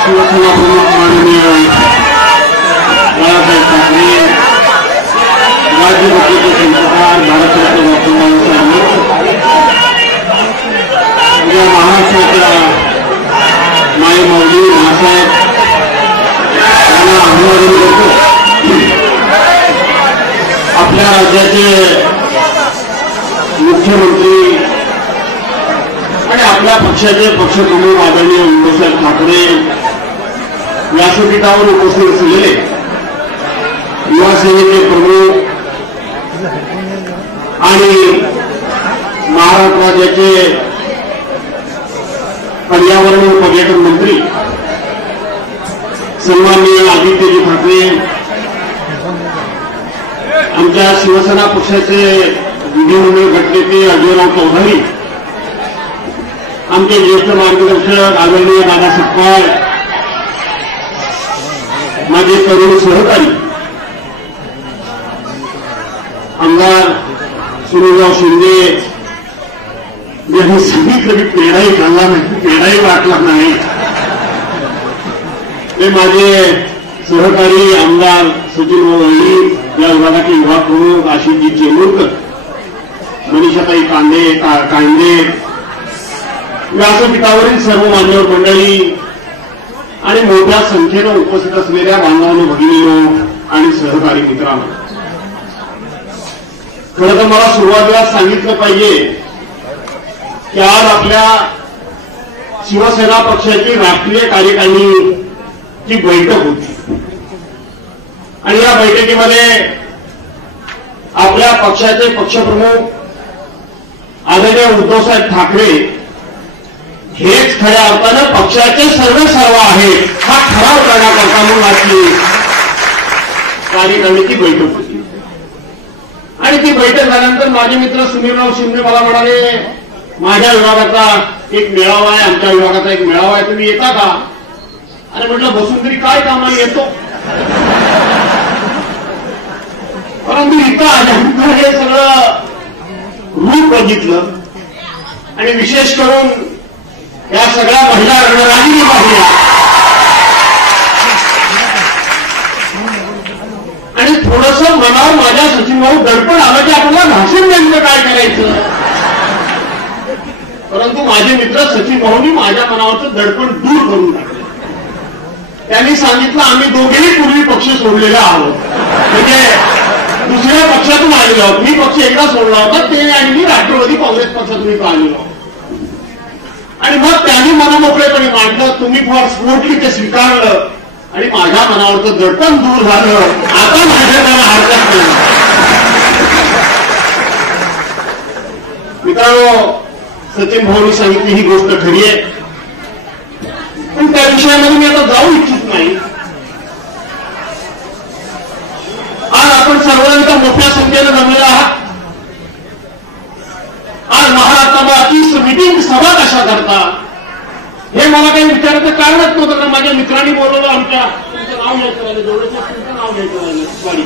शिवसेना प्रमुख माननीय बाळासाहेब ठाकरे, राज्यभक्तीचे संस्कार, भारतरत्न डॉक्टर बाबासाहेब आंबेडकर या महाराष्ट्राच्या मायमाऊली महासाहेब यांना अभिवादन करतो. आपल्या राज्याचे मुख्यमंत्री आणि आपल्या पक्षाचे पक्षप्रमुख आदरणीय उद्धवसाहेब ठाकरे व्यासपीठावर उपस्थित असलेले युवा सेनेचे प्रमुख आणि महाराष्ट्र राज्याचे पर्यावरण व पर्यटन मंत्री सन्माननीय आदित्यजी ठाकरे, आमच्या शिवसेना पक्षाचे विधिमंडळ गटनेते अजयराव चौधरी, आमचे ज्येष्ठ मार्गदर्शक आदरणीय दादा सपकाळ, माझे तरुण सहकारी आमदार सुनीलराव शिंदे यांनी सांगितलं की पेढाही खाल्ला नाही, पेढाही वाटला नाही. ते माझे सहकारी आमदार सचिन मोहळी, या विभागाचे युवा प्रमुख आशिषजी चेंबूरकर, मनीषाताई कांदे, व्यासपीठावरील सर्व मान्यवर मंडळी आणि मोठ्या संख्येनं उपस्थित असलेल्या बांधवांनो, भगिनींनो आणि सहकारी मित्रांनो, खरं तर मला सुरुवातीला सांगितलं पाहिजे की आज आपल्या शिवसेना पक्षाची राष्ट्रीय कार्यकारिणीची बैठक होती आणि या बैठकीमध्ये आपल्या पक्षाचे पक्षप्रमुख आदरणीय उद्धवसाहेब ठाकरे हेच खऱ्या अर्थानं पक्षाचे सर्व आहेत हा ठराव करण्याकरता म्हणून आपली कार्यकारिणीची बैठक होती. आणि ती बैठक झाल्यानंतर माझे मित्र सुनीलराव शिंदे मला म्हणाले, माझ्या विभागाचा एक मेळावा आहे, आमच्या विभागाचा एक मेळावा आहे, तुम्ही येता का? आणि म्हटलं बसून तरी काय कामाला येतो. परंतु इथं आल्यानंतर हे सगळं रूप बघितलं आणि विशेष करून या सगळ्या महिला रणरागिणी पाहिल्या आणि थोडंसं मनावर माझ्या सचिन भाऊ दडपण आलं की आपल्याला भाषण नेमकं काय करायचं. परंतु माझे मित्र सचिन भाऊंनी माझ्या मनावरचं दडपण दूर करून टाकलं. त्यांनी सांगितलं आम्ही दोघेही पूर्वी पक्ष सोडलेला आहोत, म्हणजे दुसऱ्या पक्षातून आलेलो आहोत. मी पक्ष एकदा सोडला होता, ते आणि मी राष्ट्रवादी काँग्रेस पक्षातून इथं आलेलो आहोत. आणि मग त्यांनी मनमोकळेपणे मांडलं, तुम्ही फॉर स्पोर्टली ते स्वीकारलं आणि माझ्या मनावरचं दडपण दूर झालं. आता माझ्याकडे हरकत नाही. मित्रांनो, सचिन भाऊंनी सांगितली ही गोष्ट खरी आहे, पण त्या विषयामध्ये मी आता जाऊ इच्छित नाही. आज आपण सर्वांच्या मोठ्या संख्येनं जमलेला आहात. आज महाराष्ट्राची मीटिंग सभा कशा करता हे मला काही विचारायचं कारणच नव्हतं. कारण माझ्या मित्रांनी बोलवलं, आमच्या तुमचं नाव घ्यायचं राहिलं, जवळच्या तुमचं नाव घ्यायचं राहिलं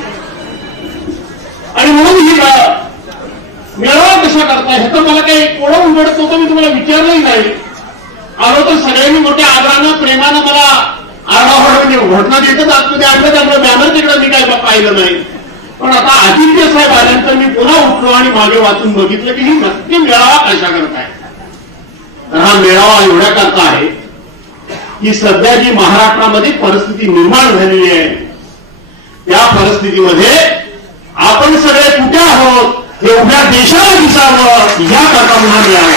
आणि म्हणून ही मेळावा कशा करता हे तर मला काही ओळख उघडत नव्हतं. मी तुम्हाला विचारलंही नाही. आलो तर सगळ्यांनी मोठ्या आदरानं प्रेमानं मला आरडाओरडा म्हणजे घटना देतच आतमध्ये आणलं, त्यामुळे बॅनर तिकडे मी काय पाहिलं नाही. पण आता आदित्य साहेब आल्यानंतर मी पुन्हा उठलो आणि मागे वाचून बघितलं की ही नक्की मेळावा कशा करताय. तर हा मेळावा एवढ्या करता आहे की सध्या जी महाराष्ट्रामध्ये परिस्थिती निर्माण झालेली आहे त्या परिस्थितीमध्ये आपण सगळे कुठे आहोत हे उभ्या देशाला दिसावं याकरता पुन्हा मेळावा.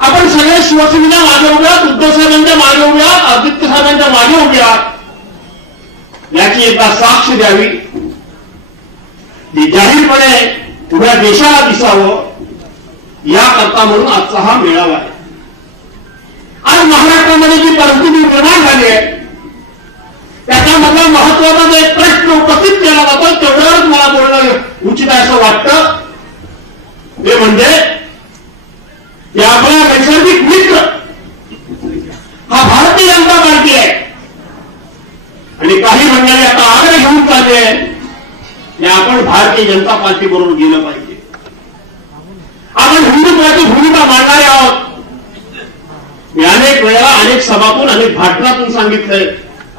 आपण सगळे शिवसेनेच्या मागे उभ्यात, उद्धव साहेबांच्या मागे उभ्यात, आदित्य साहेबांच्या मागे उभ्यात, याची एकदा साक्ष द्यावी, जाहीरपणे उभ्या देशाला दिसावं याकरता म्हणून आजचा हा मेळावा आहे. आज महाराष्ट्रामध्ये जी परिस्थिती निर्माण झाली आहे त्याच्यामधला महत्वाचा जो एक प्रश्न उपस्थित केला जातो तेवढ्यावरच मला बोलणं उचित आहे असं वाटतं. ते म्हणजे आपला नैसर्गिक मित्र हा भारतीय जनता पार्टी आहे आणि काही मंडळी आता आग्रह घेऊन चालले आहे की आपण भारतीय जनता पार्टी बरोबर गेलं पाहिजे. आपण हिंदुत्वाची भूमिका मांडणारे आहोत अनेक सभातून अनेक भाषणातून सांगितलंय.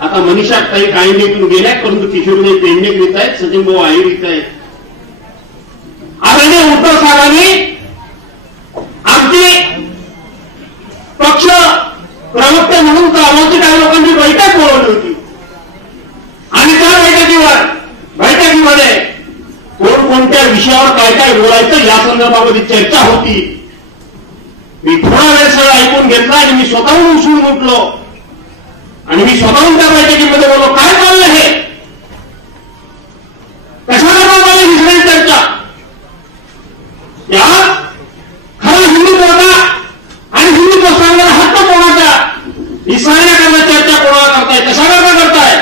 आता मनीषा ताई कायंदेतून गेल्या, परंतु किशोरभाई पेंडे येत आहेत, सचिन भाऊ आयर येत आहेत. आदरणीय उद्धव साहेबांनी आमची पक्ष प्रवक्ते म्हणून आमची काही लोकांची बैठक बोलवली होती आणि त्या बैठकीमध्ये कोणकोणत्या विषयावर काय काय बोलायचं या संदर्भामध्ये चर्चा होती. मी थोडा वेळ सगळं ऐकून घेतला आणि मी स्वतःहून उठून उठलो आणि मी स्वतःहून त्या बैठकीमध्ये बोललो, काय चाललं हे, कशाला चालली ही सगळी चर्चा, यात खरं हिंदुत्वाचा आणि हिंदुत्व सांगणारा हक्क कोणाचा, ही सांगण्याकरता चर्चा कोणाला करताय, कशाकरता करताय,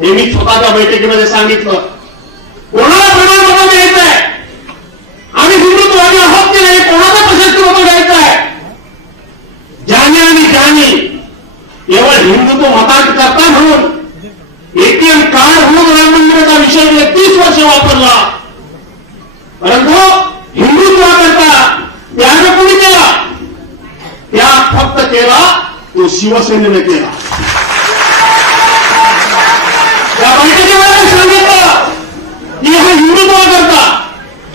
हे मी स्वतःच्या बैठकीमध्ये सांगितलं. कोणाला प्रमाणपत्र द्यायचं आहे आणि हिंदुत्वाचे आहोत की नाही, कोणाचा प्रशस्तीपत्र द्यायचं आहे. ज्याने आणि ज्याने केवळ हिंदुत्व मतांत करता म्हणून एटीएम कार्ड म्हणून राम मंदिराचा विषय 30 वर्ष वापरला, परंतु हिंदुत्वाकरता त्याने कोणी केला, त्या फक्त केला तो शिवसेनेने केला. त्या बैठकीमध्ये सांगितलं की हा हिंदुत्वाकरता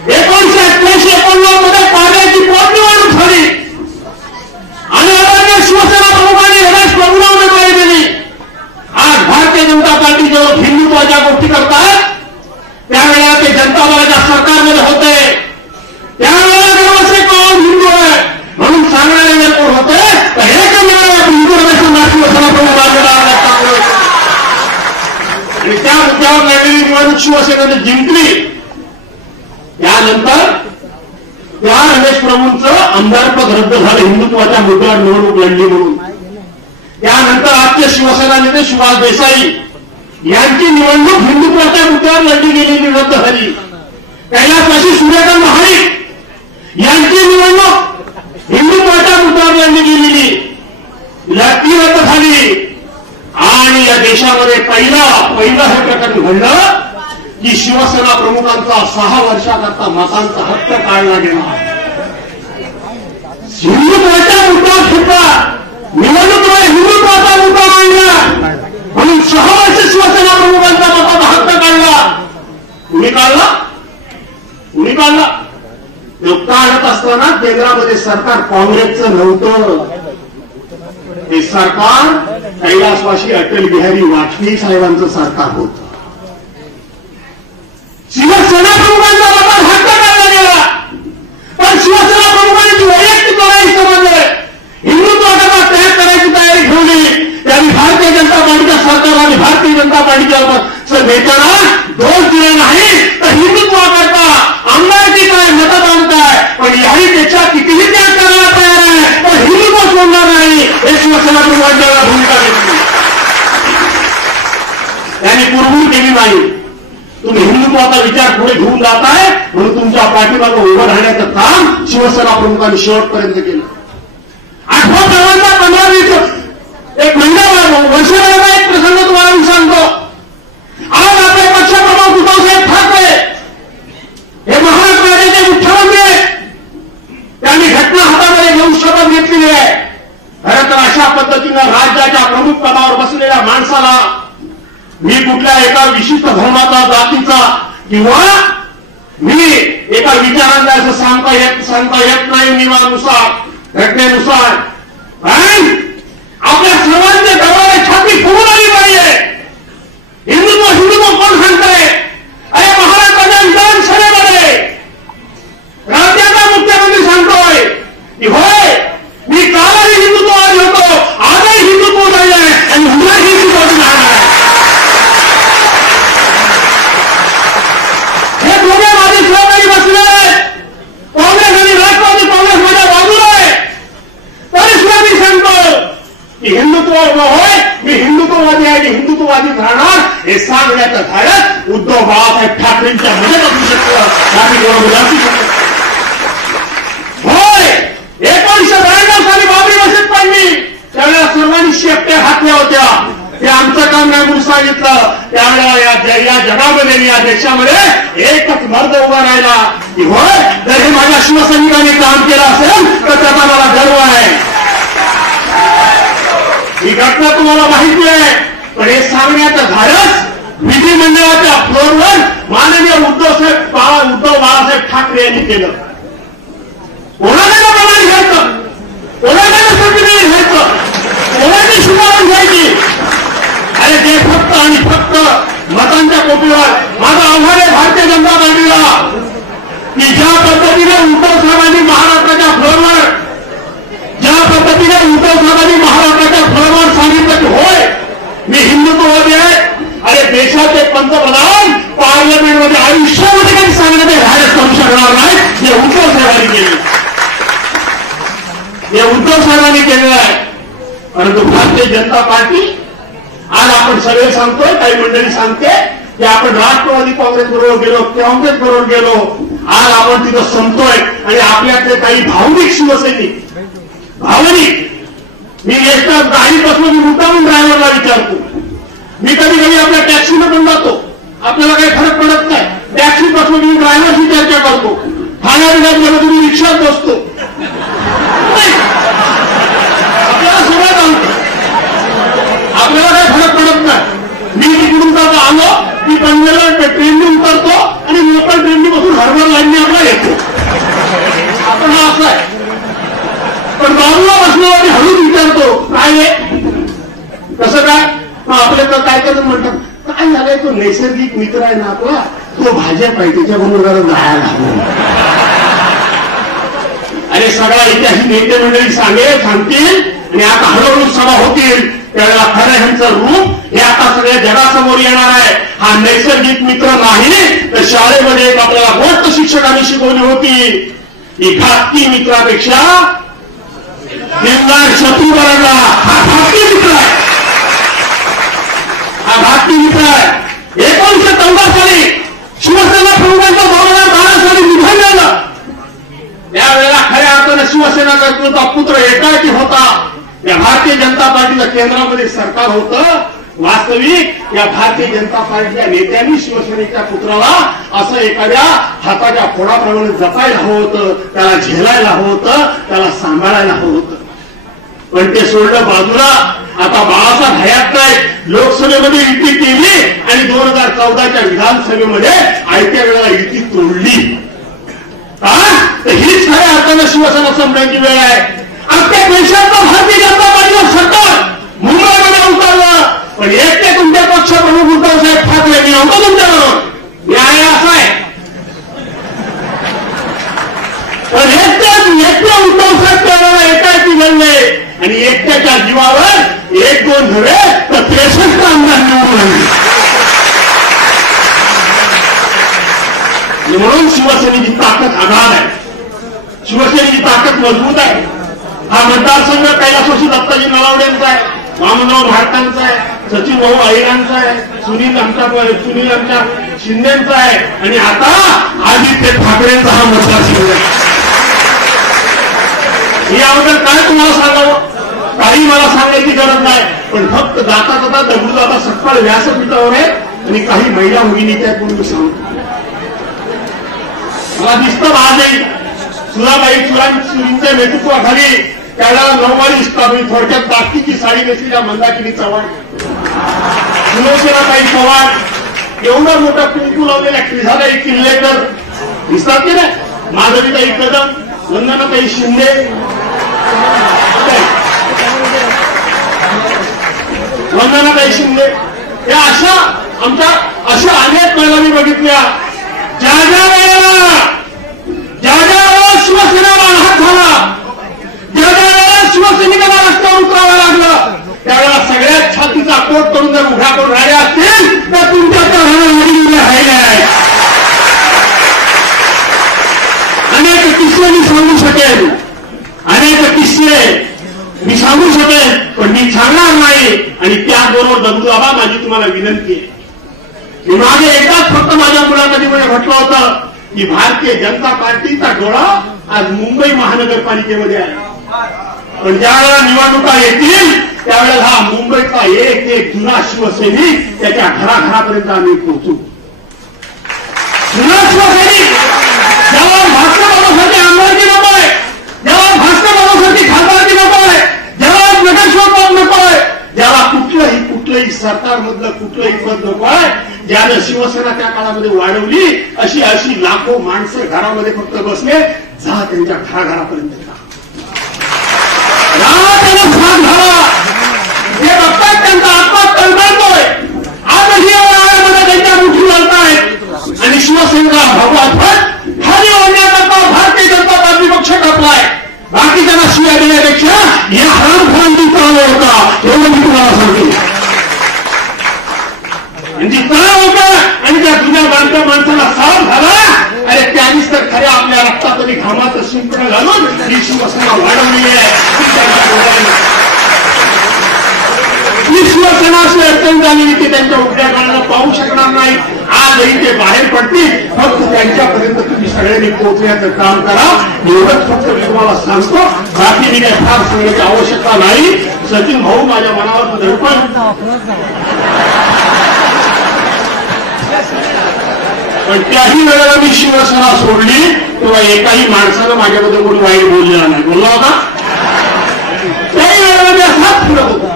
1988-89 मध्ये कार्याची पोटनिवडणूक झाली आणि आदरणीय शिवसेना प्रमुखांनी रमेश प्रभूंना उमेदवारी दिली. आज भारतीय जनता पार्टी जेव्हा हिंदुत्वाच्या गोष्टी करतात त्यावेळेला ते जनता दलाच्या सरकारमध्ये होते, त्यावेळेला देवाचे कोण हिंदू आहे म्हणून सांगणारे जर कोण होते तर एकमेव हिंदू रमेशांना शिवसेना प्रमुख आणि त्या मुद्द्यावर लढलेली निवडणूक शिवसेनेने जिंकली. त्यानंतर त्या रमेश प्रभूंचं आमदारपद रद्द झालं हिंदुत्वाच्या मुद्द्यावर निवडणूक लढली म्हणून. त्यानंतर आजचे शिवसेना नेते सुभाष देसाई यांची निवडणूक हिंदुत्वाच्या मुद्द्यावर लढली गेलेली रद्द झाली. कैलासवासी सूर्यकांत महाडिक यांची निवडणूक हिंदुत्वाच्या मुद्द्यावर लढली गेलेली ती रद्द झाली. आणि या देशामध्ये पहिलं हे प्रकरण घडलं की शिवसेना प्रमुखांचा 6 वर्षाकरता मतांचा हक्क काढला गेला. हिंदुत्वाच्या मुद्द्यावर सुद्धा निवडणुकीमध्ये हिंदुत्वाचा मुद्दा मांडला म्हणून 6 वर्ष शिवसेना प्रमुखांचा मताचा हक्क काढला. कुणी काढला तो काढत असताना केंद्रामध्ये सरकार काँग्रेसचं नव्हतं, हे सरकार कैलासवासी अटल बिहारी वाजपेयी साहेबांचं सरकार होतं. शिवसेना प्रमुखांचा मताचा हक्क काढला गेला, पण शिवसेना प्रमुखांची वैयक्तिक लढाई समजले, हिंदुत्वाचा त्याग करायची तयारी ठेवली. त्यांनी भारतीय जनता पार्टीच्या सरकारने भारतीय जनता पार्टीच्या नेत्यांना दोष दिले नाही तर हिंदुत्वाकरता आमदारकी काय, मतदान काय, पण याहीपेक्षा कितीही त्याग करायला तयार आहे पण हिंदुत्व सोडणार नाही हे शिवसेना प्रमुखांच्या भूमिका घेतली. त्यांनी पुरवून केली नाही. तुम्ही हिंदुत्वाचा विचार पुढे घेऊन जाताय म्हणून तुमच्या पाठीमागे उभं राहण्याचं काम शिवसेना प्रमुखांनी शेवटपर्यंत केलं. 15 एक महिना वर्षभराचा एक प्रसंग तुम्हाला मी सांगतो. आज आपले पक्षप्रमुख उद्धवसाहेब ठाकरे हे महाराष्ट्र राज्याचे मुख्यमंत्री आहेत. त्यांनी घटना हातामध्ये घेऊन शपथ घेतलेली आहे. खरं तर अशा पद्धतीनं राज्याच्या प्रमुख पदावर बसलेल्या माणसाला मी कुठल्या एका विशिष्ट धर्माचा, जातीचा किंवा मी एका विचारांना असं सांगता येत नाही नियमानुसार, घटनेनुसार. पण आपल्या सर्वांच्या दबावाने छाती फुगून आली पाहिजे. हिंदुत्व कोण सांगताय? अरे महाराष्ट्राच्या विधानसभेमध्ये राज्याचा मुख्यमंत्री सांगतोय की होय मी कालही हिंदुत्ववादी होतो, आजही हिंदुत्व झाले आहे आणि उद्याही हिंदुत्वादी राहणार आहे. हे दोघे माझे सहकारी बसले आहेत. काँग्रेस आणि राष्ट्रवादी काँग्रेस माझ्या बाजूला आहे. तरी सुद्धा मी सांगतो की हिंदुत्व होय मी हिंदुत्ववादी आहे आणि हिंदुत्ववादीच राहणार हे सांगण्याचं धाडस उद्धव बाळासाहेब ठाकरेंच्या मनात असू शकतं. होय 1992 साली बाबरी मशीद पडली त्यावेळेला सर्वांनी शेपट्या घातल्या होत्या. ते आमचं काम नाही म्हणून सांगितलं. त्यावेळेला या जगामध्ये या देशामध्ये एकच मर्द उभा राहिला की होय जर हे माझ्या शिवसैनिकांनी काम केलं असेल तर त्याचा मला गर्व आहे. घटना तुम्हाला माहिती आहे, पण हे सांगण्याचं धाडस विधिमंडळाच्या फ्लोअरवर माननीय उद्धव बाळासाहेब ठाकरे यांनी केलं. कोणाकडे प्रमाण घ्यायचं, कोणाकडे सर्टिफिकेट घ्यायचं, कोणाची शुभारंभ घ्यायची? अरे जे फक्त आणि फक्त मतांच्या कोपीवर माझं आव्हान आहे भारतीय जनता पार्टीला की ज्या पद्धतीने उद्धव साहेबांनी महाराष्ट्राच्या फ्लोअरवर महाराष्ट्राच्या फ्लोअरवर सांगितलं की होय मी हिंदुत्ववादी आहे. अरे देशाचे पंतप्रधान पार्लमेंटमध्ये आयुष्यामध्ये काही सांगण्याचे धाडस करू शकणार नाही. हे उद्धव साहेबांनी केले, हे उद्धव साहेबांनी केलेलं आहे. परंतु भारतीय जनता पार्टी आज आपण सगळे सांगतोय, काही मंडळी सांगते की आपण राष्ट्रवादी काँग्रेस बरोबर गेलो, काँग्रेस बरोबर गेलो. आज आपण तिथं संपतोय आणि आपल्यातले काही भावनिक शिवसैनिक मी एकटा गाडी बसलो, मी मुद्दामून ड्रायव्हरला विचारतो. मी कधी कधी आपल्या टॅक्सीनं पण जातो, आपल्याला काही फरक पडत नाही. टॅक्सी बसलो मी ड्रायव्हरशी चर्चा करतो. ठाण्यात गेलो तुम्ही रिक्षात बसतो, आपल्याला सगळं चालतं, आपल्याला काही फरक पडत नाही. मी तिकडून जातो आलो की पनवेलला ट्रेनने उतरतो आणि लोकल ट्रेननी बसून हरभर लाईनने आपला येतो. आपण हा असं आहे. पण बाजूला बसलो आणि हळूच विचारतो काय आहे कसं काय. आपल्याला काय करत म्हणतात काय झालंय, तो नैसर्गिक मित्र आहे ना आपला, तो भाजप आहे, त्याच्याबरोबर जरा जायला हवं. अरे सगळा इतिहास नेते मंडळी सांगतील आणि आता हळूहळू सभा होतील त्यावेळेला खरं ह्यांचं रूप हे आता सगळ्या जगासमोर येणार आहे. हा नैसर्गिक मित्र नाही तर शाळेमध्ये एक आपल्याला गोष्ट शिक्षकांनी शिकवली होती की घातकी मित्रापेक्षा निर्णायक शत्रू बनला. हा घातकी मित्र आहे, हा घातकी मित्र आहे. 1914 साली शिवसेना प्रमुखांचं 2012 साली निधन झालं. त्यावेळेला खऱ्या अर्थानं शिवसेना नेतृत्वाचा पुत्र एकाएकी होता. या भारतीय जनता पार्टीचं केंद्रामध्ये सरकार होतं. वास्तविक या भारतीय जनता पार्टीच्या नेत्यांनी शिवसेनेच्या पुत्राला असं एखाद्या हाताच्या फोडाप्रमाणे जपायला हवं होतं, त्याला झेलायला हवं होतं, त्याला सांभाळायला हवं होतं. पण ते सोडलं बाजूला. आता बाळासाहेब हयात नाही, लोकसभेमध्ये युती केली आणि 2014च्या विधानसभेमध्ये आयत्या वेळेला युती तोडली. का तर हीच खऱ्या अर्थानं शिवसेना संपण्याची वेळ आहे. अख्ख्या देशाचं भारतीय जनता पार्टीचं सरकार मुंबईमध्ये उतरलं, पण एक ते तुमच्या पक्षप्रमुख उद्धवसाहेब ठाकरे नव्हतं तुमच्याबरोबर. न्याय असा आहे. पण एकट्या उद्धवसाहेब त्यावेळेला एकाएकी घडले आणि एकट्याच्या जीवावर 1-2 नव्हे तर 63 आमदार निवडून आणले. म्हणून शिवसेनेची ताकद आधार आहे, शिवसेनेची ताकद मजबूत आहे. हा मतदारसंघ कैलासवासी दत्ताजी नलावडेंचा आहे, वामनराव भारतांचा आहे, सचिन भाऊ अहिरांचा आहे, सुनील आमच्या शिंदेचा आहे आणि आता आदित्य ठाकरेंचा हा मतदारसंघ आहे. याबद्दल काय तुम्हाला सांगावं, काही मला सांगायची गरज नाही. पण फक्त जाता जाता दगडू जाता सकाळ व्यासपीठावर आहे आणि काही महिला भगिनी त्यात म्हणून सांगतो. मला दिसतं आजही सुराबाई सुरींच्या नेतृत्वाखाली त्याला 9वारी स्थापन थोडक्यात बाकीची साडी नेसलेल्या मंदाकिनी चव्हाण, सुलोचनाताई चव्हाण, एवढा मोठा कुंकू लावलेल्या क्रिझाताई किल्लेकर दिसतात की नाही, माधवीताई कदम, वंदनाताई शिंदे, वंदनाताई शिंदे या अशा अनेक महिला मी बघितल्या. ज्या ज्या वेळेला शिवसेनेला हात झाला, ज्या ज्या वेळेला शिवसैनिकांना रस्त्यावर उतरावं लागलं, त्यावेळेला सगळ्यात छातीचा कोट करून जर उभ्या करून राहिले असतील तर तुमच्या राहिल्या आहेत. अनेक किस्से मी सांगू शकेल, अनेक किस्से मी सांगू शकेल, पण मी सांगणार नाही. आणि त्याचबरोबर दगडूबाबा माझी तुम्हाला विनंती आहे, मी मागे एकदाच फक्त माझ्या मुलांमध्ये म्हटलं होतं की भारतीय जनता पार्टीचा डोळा आज मुंबई महानगरपालिकेमध्ये आहे. पण ज्यावेळेला निवडणुका येतील त्यावेळेला हा मुंबईचा एक जुना शिवसैनिक त्याच्या घराघरापर्यंत आम्ही पोहोचू. जुना शिवसैनिक ज्याला भास्कर बाबासाठी आमदारकी नको आहे, ज्याला भास्कर बाबासाठी खासदारकी नको आहे, ज्याला नगरसेवक नको आहे, सरकारमधलं कुठलंही पद नको आहे. ज्यानं शिवसेना त्या काळामध्ये वाढवली अशी अशी लाखो माणसं घरामध्ये फक्त बसले. जा त्यांच्या घराघरापर्यंत हे बघतायत त्यांचा आत्मा तळमळतोय. आजही या त्यांच्या मुठी घालतायत आणि शिवसेना भगवान खाली ओढण्याकरता भारतीय जनता पार्टी पक्ष टाकलाय. बाकीच्यांना शिव्या देण्यापेक्षा या हरामखोरांची तळमळ होता एवढं मी तुम्हाला सांगतो. म्हणजे तळाव होता आणि त्या जुन्या बांधत्या माणसाला साथ झाला. अरे त्यांनीच तर खऱ्या आपल्या रक्तात आणि घामाचं शिंपडं घालून ही शिवसेना वाढवलेली आहे. ही शिवसेना अशी अडचण झालेली की त्यांच्या उड्या काढायला पाहू शकणार नाही. आजही ते बाहेर पडतील. फक्त त्यांच्यापर्यंत तुम्ही सगळ्यांनी पोहोचण्याचं काम करा. एवढंच फक्त मी तुम्हाला सांगतो. बाकी मी काही फार सांगण्याची आवश्यकता नाही. सचिन भाऊ माझ्या मनावर धडपण पण त्याही वेळेला मी शिवसेना सोडली तेव्हा एकाही माणसानं माझ्याबद्दल कोणी वाईट बोललेला नाही. बोलला होता त्याही वेळेला मी असाच फिरत होतो.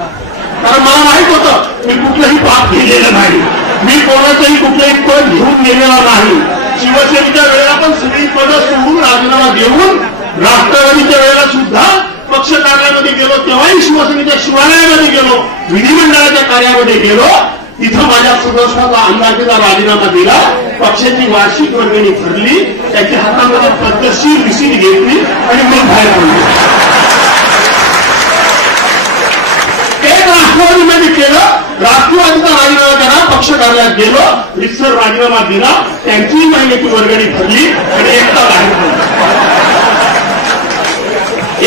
कारण मला माहित होतं मी कुठलंही पाप केलेलं नाही. मी कोणाचंही कुठलंही पद घेऊन गेलेला नाही. शिवसेनेच्या वेळेला पण सगळी पदं सोडून राजीनामा देऊन राष्ट्रवादीच्या वेळेला सुद्धा पक्ष कार्यालयामध्ये गेलो. तेव्हाही शिवसेनेच्या शिवालयामध्ये गेलो. विधिमंडळाच्या कार्यामध्ये गेलो. तिथं माझ्या सदस्याचा आमदारकीचा राजीनामा दिला. पक्षाची वार्षिक वर्गणी ठरली. त्याच्या हातामध्ये पद्धतशीर रिसीट घेतली आणि मग बाहेर पडली. एक राष्ट्रवादीमध्ये केलं. राष्ट्रवादीचा राजीनामा करा पक्ष कार्यालयात गेलो. रितसर राजीनामा दिला. त्यांचीही महिन्याची वर्गणी ठरली आणि एकटा बाहेर पडलो.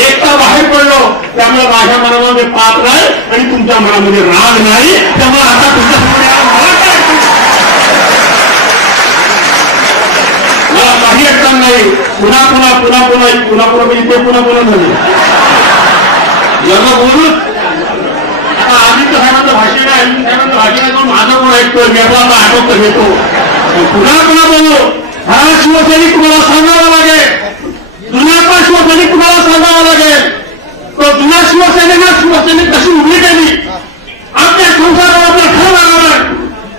एकटा बाहेर पडलो. त्यामुळे माझ्या मनामध्ये पाप नाही आणि तुमच्या मनामध्ये राग नाही. त्यामुळे आता तुमच्या मला काय मला काही अडचण नाही. पुन्हा पुन्हा पुन्हा पुन्हा पुन्हा पुन्हा म्हणजे ते पुन्हा पुन्हा झाले एवढं बोलून आता आदित्य साहेबांचं भाषण आहे. साहेबांचं भाषण आहे माझं कोण ऐकतोय मी आता आटोप घेतो. पुन्हा पुन्हा बोलू. हा शिवसैनिक तुम्हाला सांगावं लागेल. जुन्या शिवसैनिक तुम्हाला सांगावं लागेल. तो जुन्या शिवसेनेला शिवसैनिक कशी उभी केली. आपल्या संसारावर आपल्या घर लागणार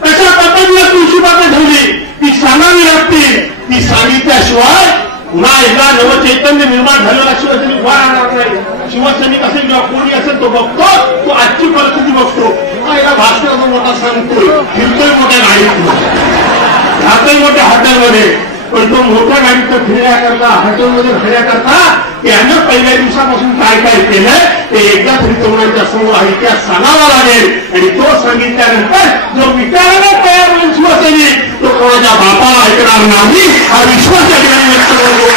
कशा पद्धतीने तुळशी पात्र ठेवली ती सांगावी लागते. ती सांगितल्याशिवाय पुन्हा एकदा नवचैतन्य निर्माण झालेला शिवसैनिक उभा राहणार नाही. शिवसैनिक असेल किंवा कोणी असेल तो बघतो. तो आजची परिस्थिती बघतो. एका भाषणाचा मोठा सांगतोय फिरतोय मोठ्या गाडीत राहतोय मोठ्या हॉटेलमध्ये. पण तो मोठ्या गाडीचं फिरण्याकरता हॉटेलमध्ये फिरण्याकरता त्यानं पहिल्या दिवसापासून काय काय केलंय ते एकदा तरी तरुणांच्या समोर हा इतिहास सांगावा लागेल. आणि तो सांगितल्यानंतर जो विचारायला तयार होईल शिवसैनिक तो कोणाच्या बापाला ऐकणार नाही हा विश्वास या ठिकाणी व्यक्त करतो.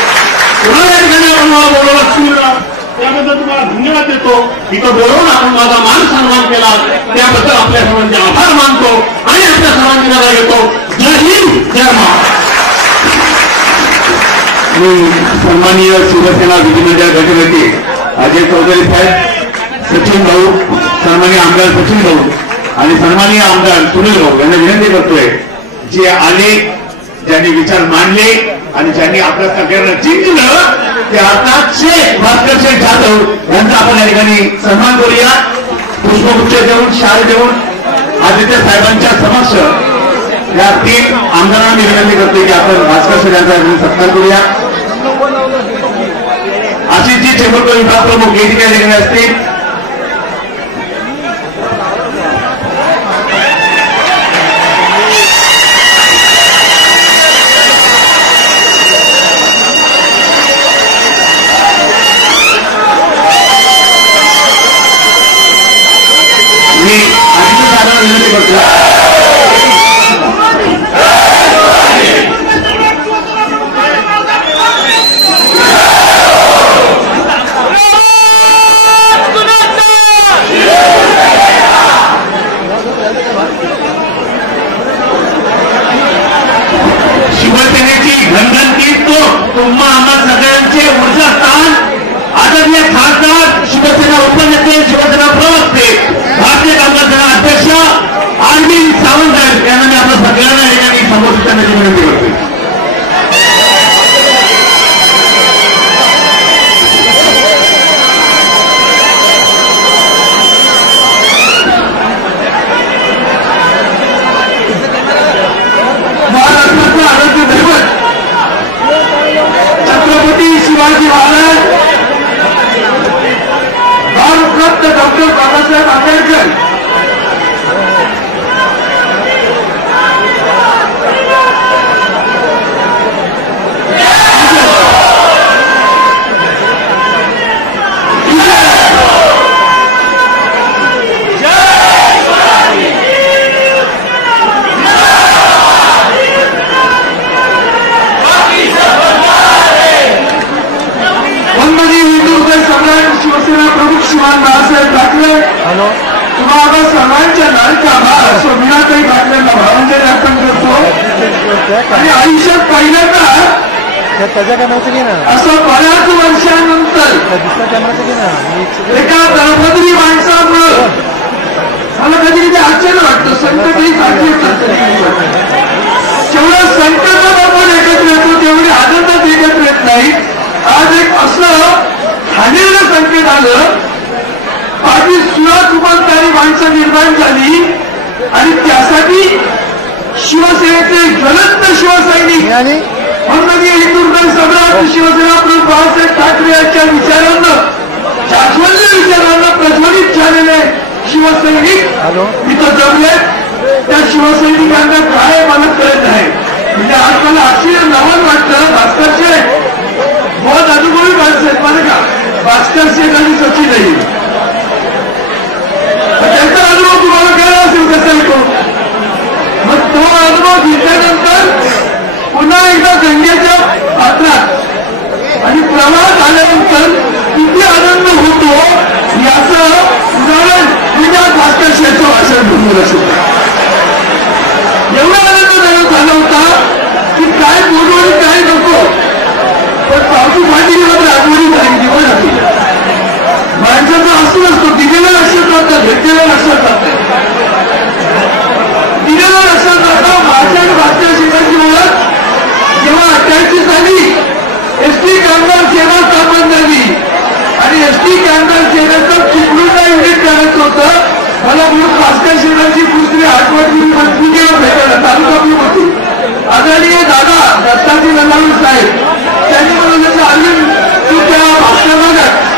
कोणाला या ठिकाणी आपण मला बोलवलं त्याबद्दल तुम्हाला धन्यवाद देतो. इथं बोलवून आपण माझा मान सन्मान केला त्याबद्दल आपल्या सर्वांचे आभार मानतो आणि आपल्या सर्वांची निरोप घेतो. जय हिंद जय महाराष्ट्र. सन्माननीय शिवसेना विधिमंडळ गटनेते अजय चौधरी साहेब, सचिन भाऊ, सन्माननीय आमदार सचिन भाऊ आणि सन्माननीय आमदार सुनील भाऊ यांना विनंती करतोय जे आले ज्यांनी विचार मांडले आणि ज्यांनी आपल्या सगळ्यांना जिंकलं ते अर्थातचे भास्कर शेठ जाधव यांचा आपण या ठिकाणी सन्मान करूया. पुष्पगुच्छ देऊन शाल देऊन आदित्य साहेबांच्या समक्ष या 3 आमदारांना मी विनंती करतोय की आपण भास्कर शेठ यांचा सत्कार करूया. अशी जी चेंबर विभाग प्रमुख या ठिकाणी असतील मी आदित्य साहेबांना विनंती करतो. शिवसेनेची घनघनती तो तुम्हा आम्हा सगळ्यांचे ऊर्जास्थान आदरणीय खासदार शिवसेना उपनेते शिवसेना प्रवक्ते भारतीय कामगार सेना अध्यक्ष अरविंद सावंत साहेब यांना मी आपल्या सगळ्यांना या ठिकाणी संबोधित करण्याची विनंती करतो. संत डॉक्टर बाबासाहेब आंबेडकर शिवसेना प्रमुख श्रीमान बाळासाहेब ठाकरे तुम्हाला सर्वांच्या लाडक्या मीनाताई ठाकरेंना भावांजली अर्पण करतो आणि आयुष्यात पहिल्यांदा असं बऱ्याच वर्षांनंतर एका दळभद्री माणसामुळं मला कधी कधी आश्चर्य वाटतं. संकटही सारखी येतात, जेवढं संकटात आपण एकत्र येतो तेवढी आनंदात एकत्र येत नाही. आज एक असं हानेरं संकट आलं, माझी सुरातुमानकारी माणसं निर्माण झाली आणि त्यासाठी शिवसेनेचे ज्वलंत शिवसैनिक माननीय हिंदुस्थान सम्राट शिवसेना प्रमुख बाळासाहेब ठाकरे यांच्या विचारांना, शाश्वत विचारांना प्रज्वलित झालेले शिवसैनिक इथं जमले. त्या शिवसैनिकांना काय मला कळत नाही. म्हणजे आज मला आश्चर्य नवल वाटतं. भास्कर शेठ बहुत अनुभवी माणसं आहेत मला का, भास्कर शेठ आणि सचिन नाही, त्यांचा अनुभव तुम्हाला कळला असेल कसा येतो. मग तो अनुभव घेतल्यानंतर पुन्हा एकदा गंगेच्या पात्रात आणि प्रवास आल्यानंतर किती आनंद होतो याचं उदाहरण म्हणजे भास्कर शेठचं भाषण बोलून असेल. एवढा आनंद झाला होता की काय बोलू आणि काय नको, पण पावती फाटी मात्र आठवणी झाली जीवनाची. माणसाचं असं नसतो, दिलेलं लक्षात राहतं, भेटलेलं लक्षात राहतं. दिलेलं लक्षात राहतं. माझ्या आणि भास्कर शेठांची ओळख जेव्हा 88 साली एसटी कामगार सेवा स्थापन झाली आणि एसटी कामगार सेवेचं चिपळूणला युनिट करायचं होतं. मला म्हणून भास्कर शेठांची दुसरी आठवण मंत्रिकेला भेटायला तालुका होती. आदरणीय दादा दत्ताजी नलावडी साहेब त्यांनी मला जसं आली की त्या भास्कर भागात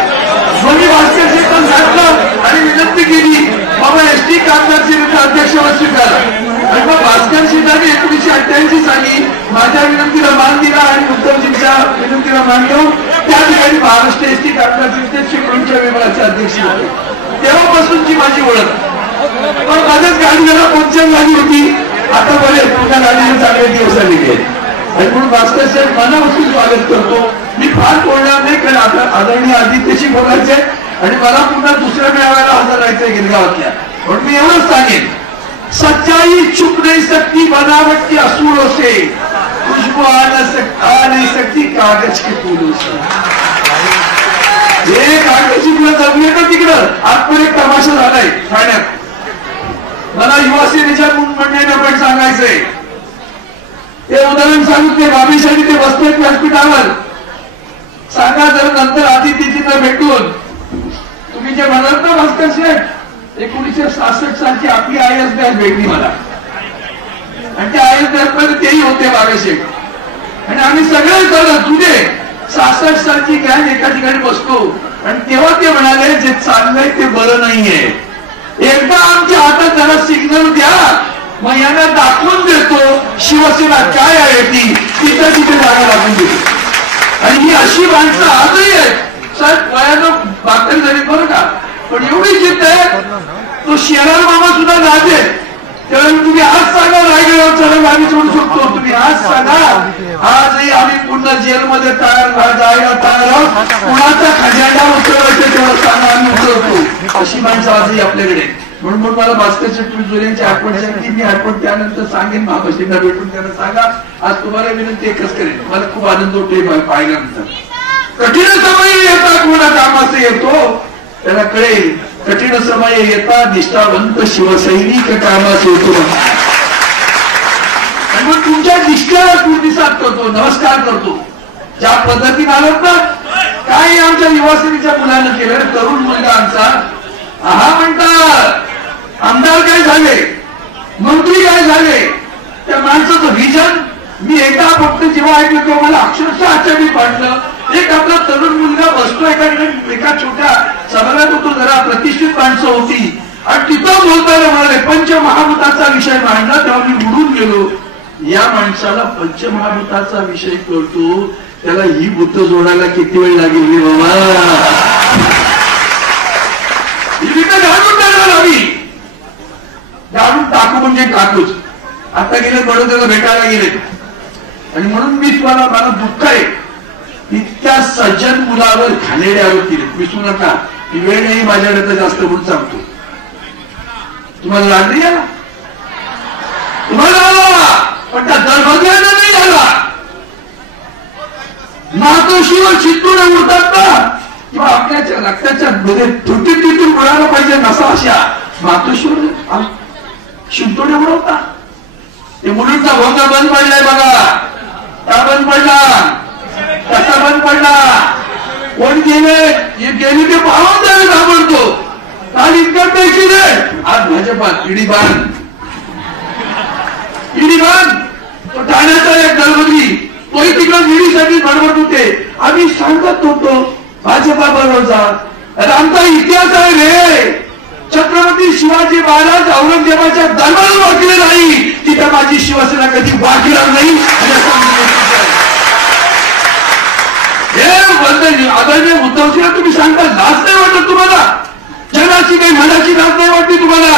मी भास्कर शेठांना सांगितलं आणि विनंती केली, बाबा एसटी कामगार सेवेचा अध्यक्षपद स्वीकारा. आणि मग भास्कर शेठांनी 1988 साली माझ्या विनंतीला मान दिला आणि उद्धवजींच्या विनंतीला मान देऊन त्या ठिकाणी महाराष्ट्र एसटी कामगार सेवेचे चिपळूणच्या विभागाचे अध्यक्ष होते. तेव्हापासूनची माझी ओळख. पण माझ्याच गाडीला पंक्चर झाली होती. आता बरे तुमच्या गाडीला चांगले दिवस आले गेले आणि म्हणून भास्कर साहेब मनापासून स्वागत करतो. मी फार बोलणार नाही, कारण आता आदरणीय आदित्यशी बोलायचे आणि मला पुन्हा दुसऱ्या मेळाव्याला हजर राहायचंय गिरगावातल्या. म्हणून मी एवढंच सांगेन, सच्चाई छुप नहीं सकती, बनावट के असूलों से, खुशबू आ नहीं सकती कागज के फूलों से. हे कागदाची फुलं जमली का तिकडं. आज पण एक तमाशा झालाय ठाण्यात. मला युवा सेनेच्या म्हणण्याने पण सांगायचंय. ते उदाहरण सांगून ते बाबीसाठी ते बसलेत व्यासपीठावर. सांगा जर नंतर आदित्यजींना भेटून तुम्ही जे म्हणाल ना भास्कर शेठ, 1966 सालची आपली IAS बॅच भेटली मला आणि त्या IAS बॅच मध्ये तेही होते बाबेशेठ आणि आम्ही सगळे करत तुझे 66 सालची गॅंग एका ठिकाणी बसतो आणि तेव्हा ते म्हणाले जे चाललंय ते बरं नाहीये, एकदा आमच्या हातात जरा सिग्नल द्या, मग यांना दाखवून देतो शिवसेना काय आहे ती, तिथं तिथे जागा दाखवून देतो. आणि ही अशी माणसं आजही आहेत. साहेब वयानं भाकरी झाली बरं का, पण एवढी जिद्द आहे. तो शेरार मामा सुद्धा जाते त्यावेळी तुम्ही आज सांगा रायगडावर चढायला आम्ही सोडू शकतो. तुम्ही आज सांगा, आजही आम्ही पुन्हा जेलमध्ये तयार जायला तयार आहोत. कुणाचा खजाना उचलवायचं तेव्हा सांगा, आम्ही उचलतो. अशी माणसं आजही आपल्याकडे. म्हणून मला भास्कर शेठ यांची आठवण सांगितली. मी आठवण त्यानंतर सांगेन महापाशींना भेटून त्यांना सांगा. आज तुम्हाला विनंती एकच करेन, मला खूप आनंद होतोय पाहिल्यानंतर. कठीण समय येता कोणा कामाचं येतो त्याला कळेल, कठीण समय येता निष्ठावंत शिवसैनिक कामास येतो. आणि मग तुमच्या निष्ठेला प्रतिसाद करतो, नमस्कार करतो. ज्या पद्धतीने आलोत ना, काय आमच्या युवासेनेच्या मुलांना केलं. तरुण मुलगा आमचा हा म्हणतात आमदार काय झाले, मंत्री काय झाले, त्या माणसाचं व्हिजन मी एकदा फक्त जेव्हा ऐकलं तेव्हा मला अक्षरशः आश्चर्य वाटलं. एक आपला तरुण मुलगा बसतो एका छोट्या सभागृहात होतो, जरा प्रतिष्ठित होती आणि तिथं बोलताना म्हणाले पंचमहाभूताचा विषय मांडला तेव्हा मी उडून गेलो. या माणसाला पंचमहाभूताचा विषय कळतो, त्याला ही भूत जोडायला किती वेळ लागेल रे बाबा. ही घालून टाकणार आम्ही, घालून टाकू म्हणजे टाकूच. आता गेले बडोद्याला भेटायला गेले आणि म्हणून मी तुम्हाला, मला दुःख आहे इतक्या सज्जन मुलावर घाणेरडे आरोप केले. विसरू नका, ही वेळ नाही माझ्याकडे तर जास्त म्हणून सांगतो. तुम्हाला लागली याला, तुम्हाला आला पण त्या दरबदल्याने नाही झाला. मातोश्रीवर चित्तूने उडतात ना, किंवा आपल्या रक्ताच्या मध्ये तुटी तिथून उडायला पाहिजे नसा अशा मातोश्रीवर शिंतोडे उडवता. ते मुलींचा भोंगा बंद पडलाय बघा. का बंद पडला, कसा बंद पडला, कोण गेले, जे गेले ते पाहून त्याने घाबरतो. काल इन्कम टॅक्स रे, आज भाजपात ईडी बांध, ईडी बांध. तो ठाण्याचा एक दलबदरी, तोही तिकडे ईडीसाठी बडबड होते. आम्ही सांगत होतो भाजपा बरोबरचा. अरे आमचा इतिहास आहे रे. छत्रपती शिवाजी महाराज औरंगजेबाच्या दरबार वाकले नाही, तिथे माझी शिवसेना कधी वाकणार नाही. हे आदरणीय उद्धवजीला तुम्ही सांगता लाज नाही वाटत तुम्हाला? जगाची काही मनाची लाज नाही वाटली तुम्हाला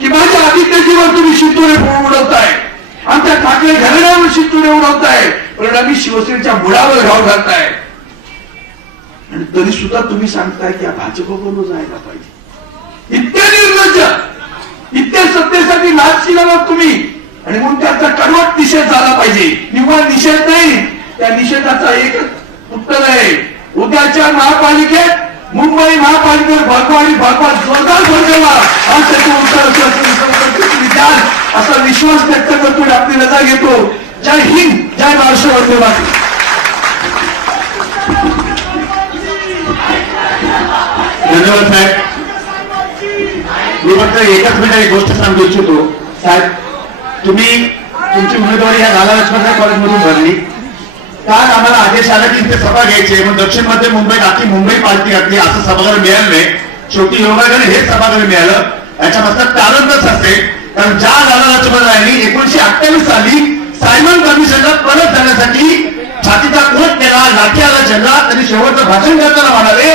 की माझ्या आदित्यजीवर तुम्ही शिंतोडे उडवताय, आमच्या ठाकरे घराण्यावर शिंतोडे उडवताय, परिणामी शिवसेनेच्या मुळावर घाव घालताय. आणि तरी सुद्धा तुम्ही सांगताय की भाजपबरोबर जायला पाहिजे. इतके निर्लज्ज, इतक्या सत्तेसाठी नाचशिला तुम्ही. आणि म्हणून त्याचा कडवट निषेध झाला पाहिजे. निव्वळ निषेध नाही, त्या निषेधाचा एकच उत्तर आहे. उद्याच्या महापालिकेत, मुंबई महापालिकेवर भगवानी भगवान जोरदार भरलेला आणि त्याचं उत्तर तुम्ही द्याल असा विश्वास व्यक्त करतो. आपली रजा घेतो. जय हिंद, जय महाराष्ट्र, वंदे मातरम. धन्यवाद साहेब. मी फक्त एकच मिनिट एक गोष्ट सांगू इच्छितो. साहेब, तुम्ही तुमची उमेदवारी या लाला लजपतराय कॉलेजमधून भरली. काल आम्हाला आदेश आला की इथे सभा घ्यायची, मग दक्षिण मध्य मुंबईत आखी मुंबई पार्टी घातली, असं सभागृह मिळालं नाही. शेवटी योगायोगाने हे सभागृह मिळालं. याच्या मागचं कारणच असेल कारण ज्या लाला लजपतरायांनी 1928 साली सायमन कमिशनला परत जाण्यासाठी छातीचा कोट केला, लाठीला झेलला, त्यांनी शेवटचं भाषण करताना म्हणाले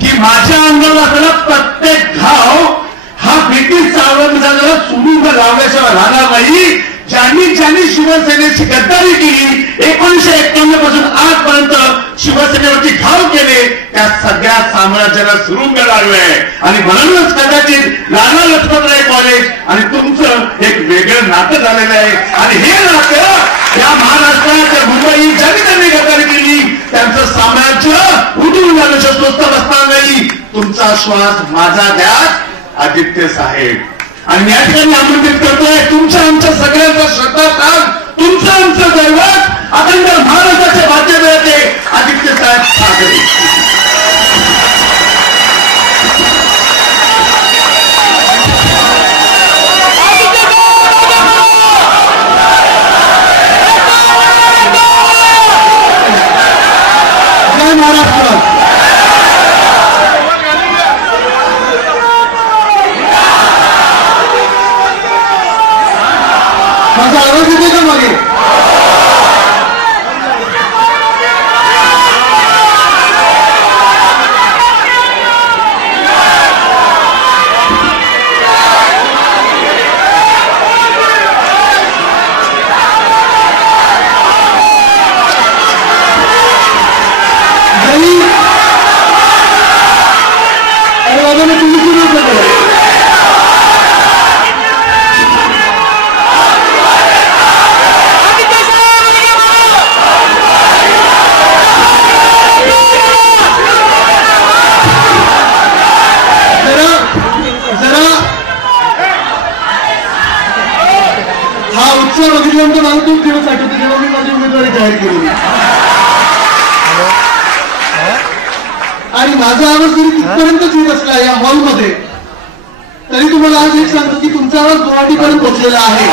की माझ्या अंगाला असलेला प्रत्येक घाव हा ब्रिटिश सार्वजनिकाला सोडून लावल्याशिवाय राहणार नाही. ज्यांनी ज्यांनी शिवसेनेची गद्दारी केली 1951 पासून आजपर्यंत शिवसेनेवरती घाव केले, त्या सगळ्या साम्राज्याला सुरुंग लागलाय. आणि म्हणूनच कदाचित लाला लजपतराय कॉलेज आणि तुमचं एक वेगळं नातं झालेलं आहे. आणि हे नातं या महाराष्ट्रात मुंबई ज्यांनी त्यांनी गद्दारी केली त्यांचं साम्राज्य उठून जाणं स्वस्त बसणार नाही. तुमचा श्वास माझा द्यास आदित्य साहेब. आणि मी या ठिकाणी आमंत्रित करतोय तुमच्या आमच्या सगळ्यांचा श्रद्धास्थान, तुमचं आमचं दैवत अखंड महाराष्ट्राचे भाग्यविधाते आदित्य साहेब ठाकरे. जय महाराष्ट्र. माझा आवाज येते का मागे? अरे बाबा मी तुम्ही सुरू करतो. बघितल्यानंतर मला खूप दिवस आठवते जेव्हा मी माझी उमेदवारी जाहीर केली आणि माझा आवाज जरी तिथपर्यंतच येत असला या हॉलमध्ये, तरी तुम्हाला आज एक सांगतो की तुमचा आवाज गुवाहाटीपर्यंत पोहोचलेला आहे.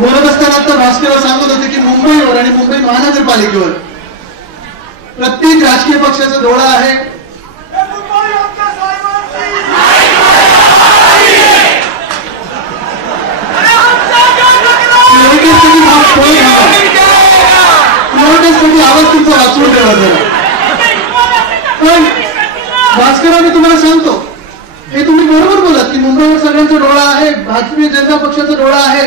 बोलत असताना आता भास्कर सांगत होते की मुंबईवर आणि मुंबई महानगरपालिकेवर प्रत्येक राजकीय पक्षाचा डोळा आहे. आवाज तुमचा वाचवून ठेवा जरा. पण भास्कर मी तुम्हाला सांगतो, हे तुम्ही बरोबर बोलत की मुंबईवर सगळ्यांचा डोळा आहे, भारतीय जनता पक्षाचा डोळा आहे.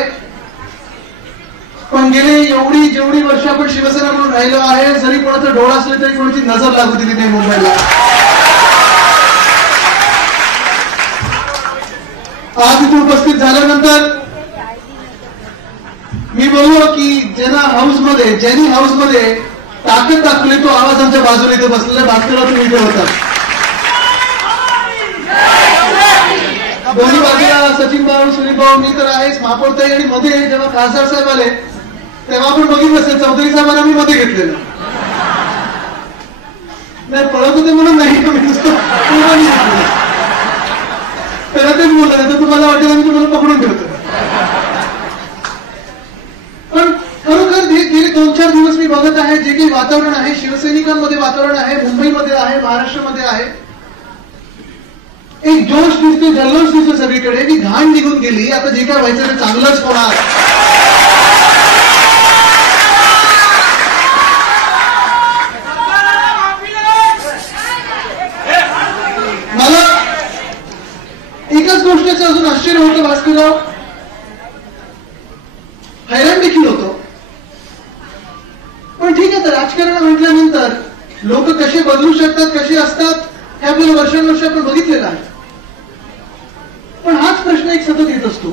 पण गेले जेवढी वर्ष आपण शिवसेना म्हणून राहिलो आहे, जरी कोणाचा डोळा असले तरी कोणाची नजर लागू दिली नाही मुंबईला. आज इथे उपस्थित झाल्यानंतर मी बोललो की जेनी हाऊस मध्ये ताकद दाखवली, तो आवाज आमच्या बाजूला इथे बसलेला भास्करराव तुम्ही इथे होता. दोन्ही बाजूला सचिन भाऊ, सुनील भाऊ, मी तर आहेच, महापौरताई आणि मध्ये जेव्हा खासदार साहेब आले तेव्हा आपण बघितलं असेल चौधरी साहेबांना मी मध्ये घेतलेलं नाही, पळत होते म्हणून नाही, नुसतं त्याला तेच बोललं नाही तर तुम्हाला वाटेल आम्ही तुम्हाला पकडून ठेवतो. पण खरोखर गेले 2-4 दिवस मी बघत आहे, जे काही वातावरण आहे शिवसैनिकांमध्ये वातावरण आहे, मुंबईमध्ये आहे, महाराष्ट्रामध्ये आहे, एक जोश दिसतो, जल्लोष दिसतो सगळीकडे की घाण निघून गेली, आता जे काय व्हायचं ते चांगलंच होणार. मला एकाच गोष्टीचं अजून आश्चर्य होतं भास्करराव, हैराण देखील होतो. पण ठीक आहे, तर राजकारण म्हटल्यानंतर लोक कसे बदलू शकतात, कसे असतात, हे आपल्याला वर्षानुवर्ष आपण बघितलेलं आहे. पण हाच प्रश्न एक सतत येत असतो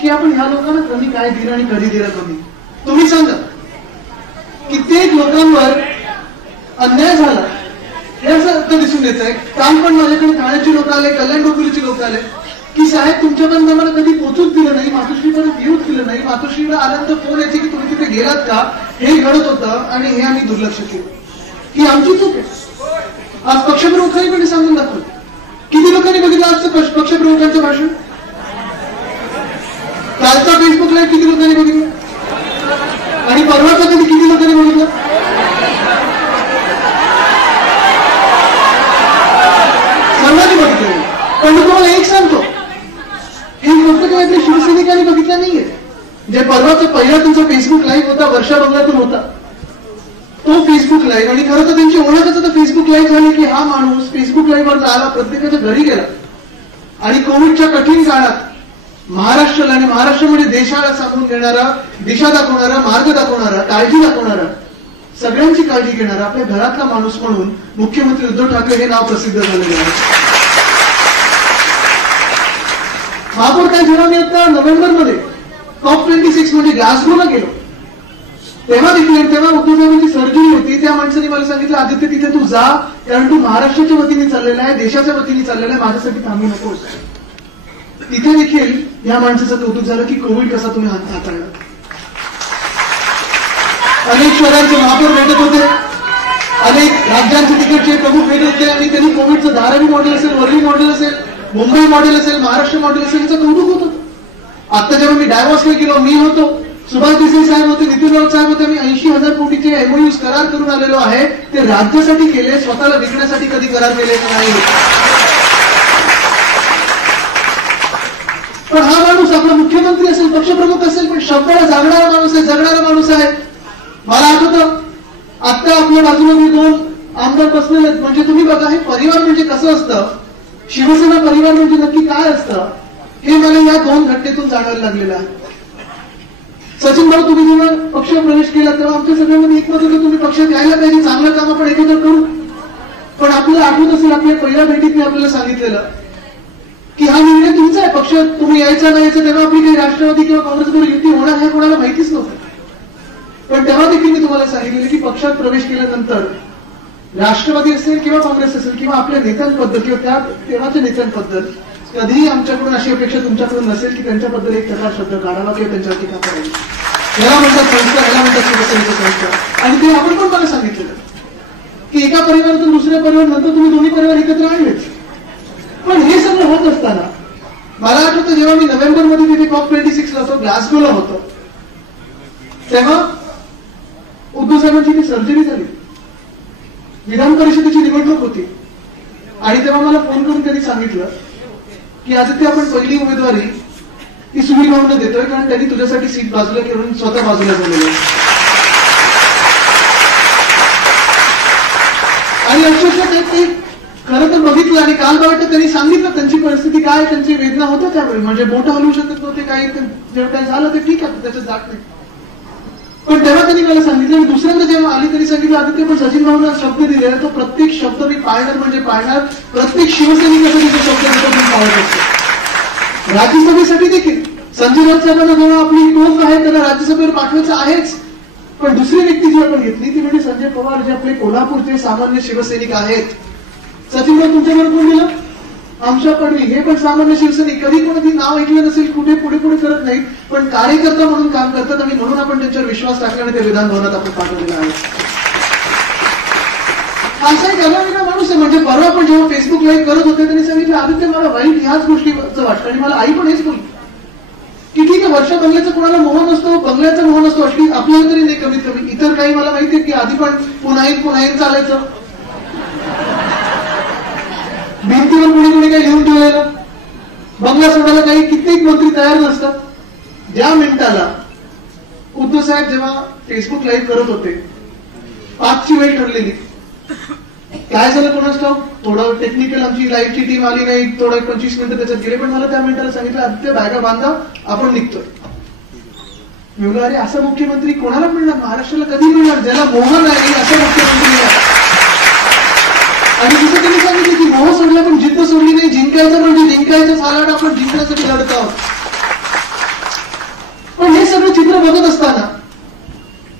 की आपण ह्या लोकांना कमी काय दिलं आणि कधी दिलं कमी. तुम्ही सांगा, कित्येक लोकांवर अन्याय झाला हे असं दिसून येत आहे. काल पण माझ्याकडे ठाण्याची लोक आले, कल्याण डोंबिवलीची लोक आले की साहेब तुमच्यापर्यंत आम्हाला कधी पोचूच दिलं नाही, मातोश्रीपर्यंत येऊच दिलं नाही, मातोश्रीला आल्यानंतर फोन यायचे की तुम्ही तिथे गेलात का, हे घडत होतं आणि हे आम्ही दुर्लक्ष केलं. ही आमची चूक आहे. आज पक्षप्रमुखांनी पण सांगून दाखवलं. किती लोकांनी बघितलं आजचं पक्षप्रमुखांचं भाषण? कालचा फेसबुक लाईव्ह किती लोकांनी बघितलं? आणि परवाचा कधी किती लोकांनी बघितलं? सर्वांनी बघितलं. पण मी तुम्हाला एक सांगतो, ही गोष्ट काही आपल्या शिवसैनिकांनी बघितलं नाहीये. जे परवाचा पहिला तुमचा फेसबुक लाईव्ह होता, वर्षा बंगल्यातून होता, तो फेसबुक लाईव्ह, आणि खरं तर त्यांची ओळखच आता फेसबुक लाईव्ह झाली की हा माणूस फेसबुक लाईव्ह वर आला, प्रत्येकाच्या घरी गेला आणि कोविडच्या कठीण काळात महाराष्ट्राला आणि महाराष्ट्रामध्ये देशाला सांगून देणारा, दिशा दाखवणारा, मार्ग दाखवणारा, काळजी दाखवणारा, सगळ्यांची काळजी घेणारा आपल्या घरातला माणूस म्हणून मुख्यमंत्री उद्धव ठाकरे हे नाव प्रसिद्ध झालेलं आहे. महापौरताई जेव्हा मी आता नोव्हेंबरमध्ये COP26 म्हणजे ग्लासगोला गेलो तेव्हा देखील, तेव्हा उद्धव साहेबांची सर्जरी होती, त्या माणसाने मला सांगितलं आदित्य तिथे तू जा, कारण तू महाराष्ट्राच्या वतीने चाललेला आहे, देशाच्या वतीने चाललेला आहे, माझ्यासाठी थांबू नकोस. तिथे देखील या माणसाचं कौतुक झालं की कोविड कसा तुम्ही हाताळला. अनेक शहरांचे महापौर भेटत होते, अनेक राज्यांचे तिकडचे प्रमुख भेटत होते आणि त्यांनी कोविडचं धारावी मॉडेल असेल, वरळी मॉडेल असेल, मुंबई मॉडेल असेल, महाराष्ट्र मॉडेल असेल, याचं कौतुक होत होतं. आता जेव्हा मी डायव्हॉर्सला गेलो, मी होतो, सुभाष देसाई साहेब होते, नितीन राऊत साहेब होते, मी 80,000 कोटीचे MOUs करार करून आलेलो आहे. ते राज्यासाठी केले, स्वतःला विकण्यासाठी कधी करार केले नाही. पण हा माणूस आपला मुख्यमंत्री असेल, पक्षप्रमुख असेल, पण शब्दाला जागणारा माणूस आहे, जगणारा माणूस आहे. मला आठवतं आता आपल्या बाजूला मी 2 आमदार बसलेले, म्हणजे तुम्ही बघा हे परिवार म्हणजे कसं असतं, शिवसेना परिवार म्हणजे नक्की काय असतं हे मला या 2 घटनेतून जाणवायला लागलेलं आहे. सचिन भाऊ, तुम्ही जेव्हा पक्ष प्रवेश केला तेव्हा आमच्या सगळ्यांमध्ये एकमत होतं तुम्ही पक्षात यायला पाहिजे, चांगलं काम आपण एकत्र करू. पण आपल्याला आठवत असेल आपल्या पहिल्या भेटीत मी आपल्याला सांगितलेलं की हा निर्णय तुमचा आहे, पक्ष तुम्ही यायचा नाही यायचं, तेव्हा आपली काही राष्ट्रवादी किंवा काँग्रेसबरोबर युती होणार हे कोणाला माहितीच नव्हतं. पण तेव्हा देखील मी तुम्हाला सांगितलेलं की पक्षात प्रवेश केल्यानंतर राष्ट्रवादी असेल किंवा काँग्रेस असेल किंवा आपल्या नेत्यांबद्दल किंवा त्या तेव्हाच्या नेत्यांबद्दल कधीही आमच्याकडून अशी अपेक्षा तुमच्याकडून नसेल की त्यांच्याबद्दल एक प्रकार शब्द काढावा किंवा त्यांच्यावर टीका करावी. याला म्हणतात संस्था, याला म्हणतात शिवसेनेचं संस्था. आणि ते आपण पण मला सांगितलेलं की एका परिवारातून दुसऱ्या परिवार नंतर तुम्ही दोन्ही परिवार एकत्र आणलेच. पण हे असताना मला आठवतं जेव्हा मी नोव्हेंबरमध्ये तिथे COP26 होतो, ग्लासगोला होतो, तेव्हा उद्धव साहेबांची ती सर्जरी झाली, विधान परिषदेची निवडणूक होती आणि तेव्हा मला फोन करून त्यांनी सांगितलं की आदित्य आपण पहिली उमेदवारी ती सुनील भाऊंना देतोय कारण त्यांनी तुझ्यासाठी सीट बाजूला करून स्वतः बाजूला झालेलं आहे. आणि अक्षरशः ते खरं तर बघितलं आणि काल वाटतं त्यांनी सांगितलं त्यांची परिस्थिती काय, त्यांची वेदना होत्या त्यावेळी, म्हणजे बोट हलवू शकत नव्हते, काही जेव्हा काही झालं ते ठीक आहे, त्याच्यात जात नाही. पण तेव्हा त्यांनी मला सांगितलं आणि दुसऱ्यांदा जेव्हा आली त्यांनी सांगितलं आदित्य पण सचिन भाऊंना शब्द दिलेला तो प्रत्येक शब्द मी पाळणार म्हणजे पाळणार, प्रत्येक शिवसैनिकाचा तिथे शब्द देतो मी पाळत असतो. राज्यसभेसाठी देखील संजय राऊत साहेबांना जेव्हा आपली टोक आहे त्यांना राज्यसभेवर पाठवायचं आहेच, पण दुसरी व्यक्ती जी आपण घेतली ती म्हणजे संजय पवार जे आपले कोल्हापूरचे सामान्य शिवसैनिक आहेत. सचिन भाऊ तुमच्यावर कोण दिलं, आमच्या पडवी, हे पण सामान्य शिवसैनिक, कधी कोणी नाव ऐकलं नसेल, कुठे पुढे करत नाहीत, पण कार्यकर्ता म्हणून काम करतात आणि म्हणून आपण त्यांच्यावर विश्वास टाकला आणि ते विधान भवनात आपण पाठवलेलं आहे. असा एक वेगळा माणूस आहे. म्हणजे परवा पण जेव्हा फेसबुक लाईव्ह करत होते त्यांनी सांगितलं आदित्य मला वाईट ह्याच गोष्टीचं वाटतं आणि मला आई पण हेच बोलली की ठीक आहे वर्षा बंगल्याचा कोणाला मोह नसतो, बंगल्याचा मोह नसतो, अटली आपल्याला तरी नाही कमीत कमी. इतर काही मला माहिती आहे की आधी पण पुन्हा एक चालायचं, भिंतीवर कोणी काही लिहून ठेवलेलं, बंगला सोडायला काही कित्येक मंत्री तयार नसतात. ज्या मिनिटाला उद्धव साहेब जेव्हा फेसबुक लाईव्ह करत होते 5ची वेळ ठरलेली, काय झालं कोणाच ठाऊक, थोडं टेक्निकल आमची लाईव्हची टीम आली नाही, थोडं 25 मिनिटं त्याच्यात गेले, पण मला त्या मिनिटाला सांगितलं आदित्य बॅगा बांधा आपण निघतोय. मी म्हणलं अरे असा मुख्यमंत्री कोणाला मिळणार, महाराष्ट्राला कधी मिळणार ज्याला मोह नाही असं मुख्यमंत्री मिळणार. आणि जसं त्यांनी सांगितलं की मोह सोडला पण जिद्द सोडली नाही, जिंकायचं म्हणजे जिंकायचं सालाड आपण जिंकण्यासाठी लढत आहोत. पण हे सगळं चित्र बघत असताना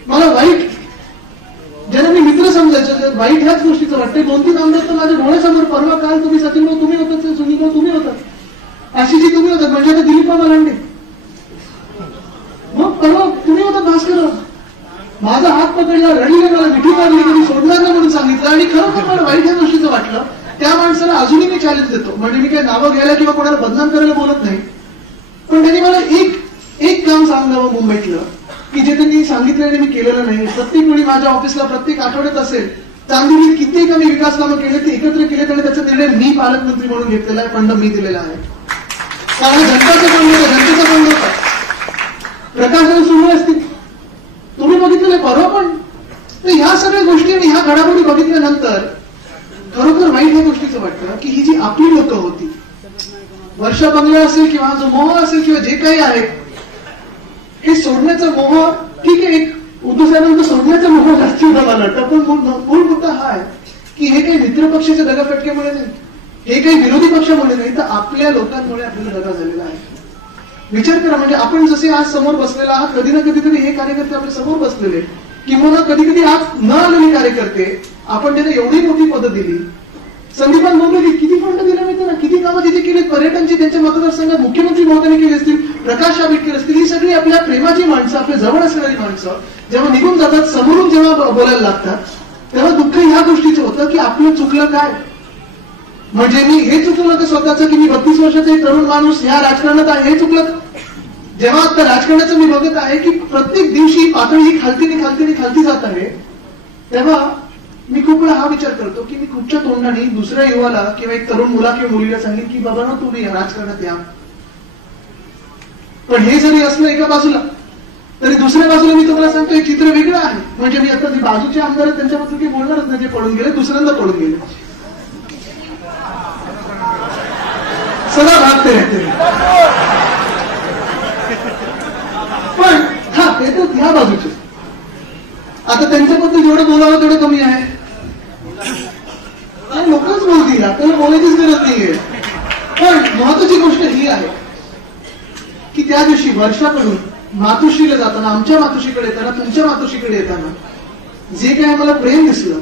मला वाईट, ज्यांना मी मित्र समजायचं वाईट ह्याच गोष्टीचं वाटतंय. 2-3 आमदार तर माझ्या डोळ्यासमोर, परवा काल तुम्ही सचिन भाऊ तुम्ही होतात, सुनील भाऊ तुम्ही होतात, आशिषजी तुम्ही होतात, म्हणजे आता दिलीप बाबा लांडे, मग परवा तुम्ही होतात भास्कर, माझा हात पकडला, रडले, मला मिठी मारली, कधी सोडणार नाही म्हणून सांगितलं. आणि खरोखर मला वाईट ह्या गोष्टीचं वाटलं. त्या माणसाला अजूनही मी चॅलेंज देतो, म्हणजे मी काही नावं घ्यायला किंवा कोणाला बदनाम करायला बोलत नाही, पण त्यांनी मला एक काम सांगावं मुंबईतलं की जे त्यांनी सांगितलं आणि मी केलेलं नाही. प्रत्येक वेळी माझ्या ऑफिसला प्रत्येक आठवड्यात असेल चांदिवलीत कित्येक आम्ही विकास कामं केले, ते एकत्र केलेत आणि त्याचा निर्णय मी पालकमंत्री म्हणून घेतलेला आहे, फंड मी दिलेला आहे. कारण जनताचं फंड होतं, जनतेचा फंड होता. प्रकाशन सुरू असतील तुम्ही बघितलेलं आहे परवा पण. तर ह्या सगळ्या गोष्टी आणि ह्या घडामोडी बघितल्यानंतर खरोखर वाईट ह्या गोष्टीचं वाटतं की ही जी आपली लोक होती, वर्षा बंगला असेल किंवा जो मोह असेल किंवा जे काही आहे हे सोडण्याचा मोह, ठीक आहे एक उद्धव साहेबांना सोडण्याचा मोह जास्त होता मला वाटतं, पण मूळ मुद्दा हा आहे की हे काही मित्र पक्षाच्या दगाफटक्यामुळे नाही, हे काही विरोधी पक्षामुळे नाही, तर आपल्या लोकांमुळे आपल्याला दगा झालेला आहे. विचार करा, म्हणजे आपण जसे आज समोर बसलेला आहात, कधी ना कधीतरी हे कार्यकर्ते आपल्या समोर बसलेले किंवा कधी कधी आज न आलेले कार्यकर्ते, आपण त्यांना एवढी मोठी पदं दिली. संदीपान बोलले किती फंड दिला मी त्यांना, किती कामं तिथे केली, पर्यटनची त्यांच्या मतदारसंघात मुख्यमंत्री महोदयांनी केली असतील, प्रकाश आंबेडकर असतील, ही सगळी आपल्या प्रेमाची माणसं, आपल्या जवळ असणारी माणसं जेव्हा निघून जातात, समोरून जेव्हा बोलायला लागतात, तेव्हा दुःख ह्या गोष्टीचं होतं की आपलं चुकलं काय. म्हणजे मी हे चुकलं का स्वतःचं की मी 32 वर्षाचा एक तरुण माणूस ह्या राजकारणात आहे, हे चुकलं. जेव्हा आता राजकारणाचं मी बघत आहे की प्रत्येक दिवशी पातळी ही खालती जात आहे, तेव्हा मी खूप वेळा हा विचार करतो की मी कुठच्या तोंडाने दुसऱ्या युवाला किंवा एक तरुण मुला किंवा मुलीला सांगेन की बाबा ना तुम्ही या राजकारणात या. पण हे जरी असलं एका बाजूला, तरी दुसऱ्या बाजूला मी तुम्हाला सांगतो एक चित्र वेगळं आहे. म्हणजे मी आता जे बाजूचे आमदार आहेत त्यांच्याबद्दल काही बोलणारच नाही, जे पडून गेले, दुसऱ्यांदा पडून गेले, सदा भागते राहते. पण हा ते तर ह्या बाजूचे, आता त्यांच्याबद्दल जेवढं बोलावं तेवढं कमी आहे. लोकच बोलतील, आपल्याला बोलायचीच गरज नाहीये. पण महत्वाची गोष्ट ही आहे की त्या दिवशी वर्षाकडून मातोश्रीला जाताना, आमच्या मातोश्रीकडे येताना, तुमच्या मातोश्रीकडे येताना जे काही आम्हाला प्रेम दिसलं,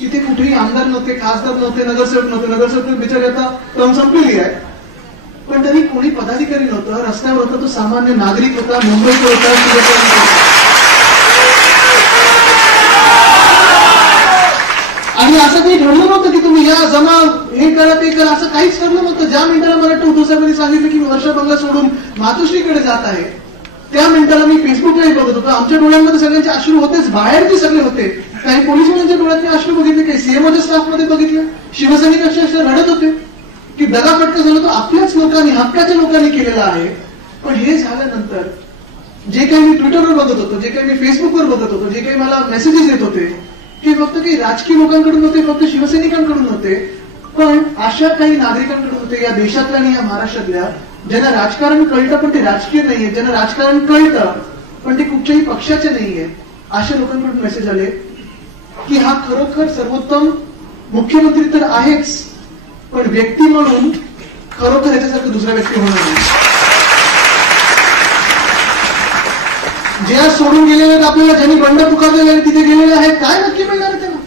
तिथे कुठेही आमदार नव्हते, खासदार नव्हते, नगरसेवक नव्हते. नगरसेवक बिचारे आता टर्म संपलेली आहे, पण तरी कोणी पदाधिकारी नव्हतं, रस्त्यावर होता तो सामान्य नागरिक होता, मुंबईकर होता. आणि असं काही ठरलं नव्हतं की तुम्ही या जमा हे मिनिटाला पे करा असं काहीच ठरलं नव्हतं. ज्या मिनिटाला मला वाटतं उद्धव साहेबांनी सांगितलं की वर्षा बंगला सोडून मातोश्रीकडे जात आहे, त्या मिनिटाला मी फेसबुकलाही बघत होतो. आमच्या डोळ्यांमध्ये सगळ्यांचे अश्रू होतेच, बाहेरचे सगळे होते. काही पोलिसांच्या डोळ्यात मी अश्रू बघितले, काही सीएमओच्या स्टाफमध्ये बघितलं. शिवसैनिक अक्षरशः रडत होते की दगाफटका झाला तो आपल्याच लोकांनी, हक्काच्या लोकांनी केलेला आहे. पण हे झाल्यानंतर जे काही मी ट्विटरवर बघत होतो, जे काही मी फेसबुकवर बघत होतो, जे काही मला मेसेजेस येत होते, हे फक्त काही राजकीय लोकांकडून होते, फक्त शिवसैनिकांकडून होते. पण अशा काही नागरिकांकडून होते या देशातल्या आणि या महाराष्ट्रातल्या, ज्यांना राजकारण कळतं पण ते राजकीय नाहीये, ज्यांना राजकारण कळतं पण ते कुठच्याही पक्षाचे नाहीये, अशा लोकांकडून मेसेज आले की हा खरोखर सर्वोत्तम मुख्यमंत्री तर आहेच, पण व्यक्ती म्हणून खरोखर ह्याच्यासारखं दुसरा व्यक्ती होणार नाही. जे आज सोडून गेलेले आहेत आपल्याला, ज्यांनी बंड पुकारलेले आहेत, तिथे गेलेले आहेत, काय नक्की मिळणार आहे त्यांना?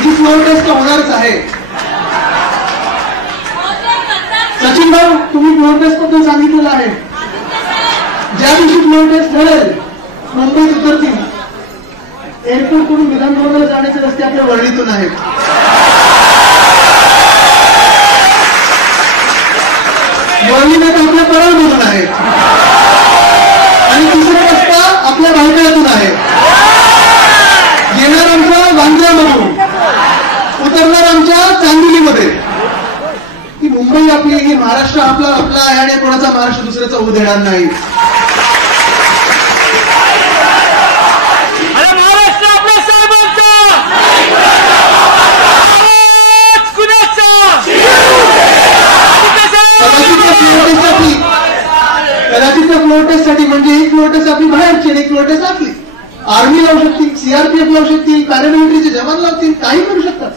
ही फ्लोर टेस्ट होणारच आहे. सचिन भाऊ, तुम्ही फ्लोर टेस्ट बद्दल सांगितलेलं आहे. ज्या दिवशी फ्लोर टेस्ट ठरेल, मुंबईत उतरतील, एअरपोर्ट कडून विधानभवनाला जाण्याचे रस्ते आपल्या वरळीतून आहेत. वरळीने तर आपल्या परळमधून आहेत आणि तिसरा रस्ता आपल्या भायखळ्यातून आहे. येणार आमच्या वांद्र्यामधून, उतरणार आमच्या चांदिलीमध्ये. ही मुंबई आपली, ही महाराष्ट्र आपला आहे आणि कोणाचा महाराष्ट्र दुसऱ्याचा होऊ देणार नाही. कदाचित त्या फ्लोर टेस्टसाठी, म्हणजे एक फ्लोर टेस्ट आपली बाहेरची आणि एक फ्लोर टेस्ट आपली, आर्मी लावू शकतील, सीआरपीएफ लावू शकतील, पॅरामिलिटरीचे जवान लावतील, काही करू शकतात.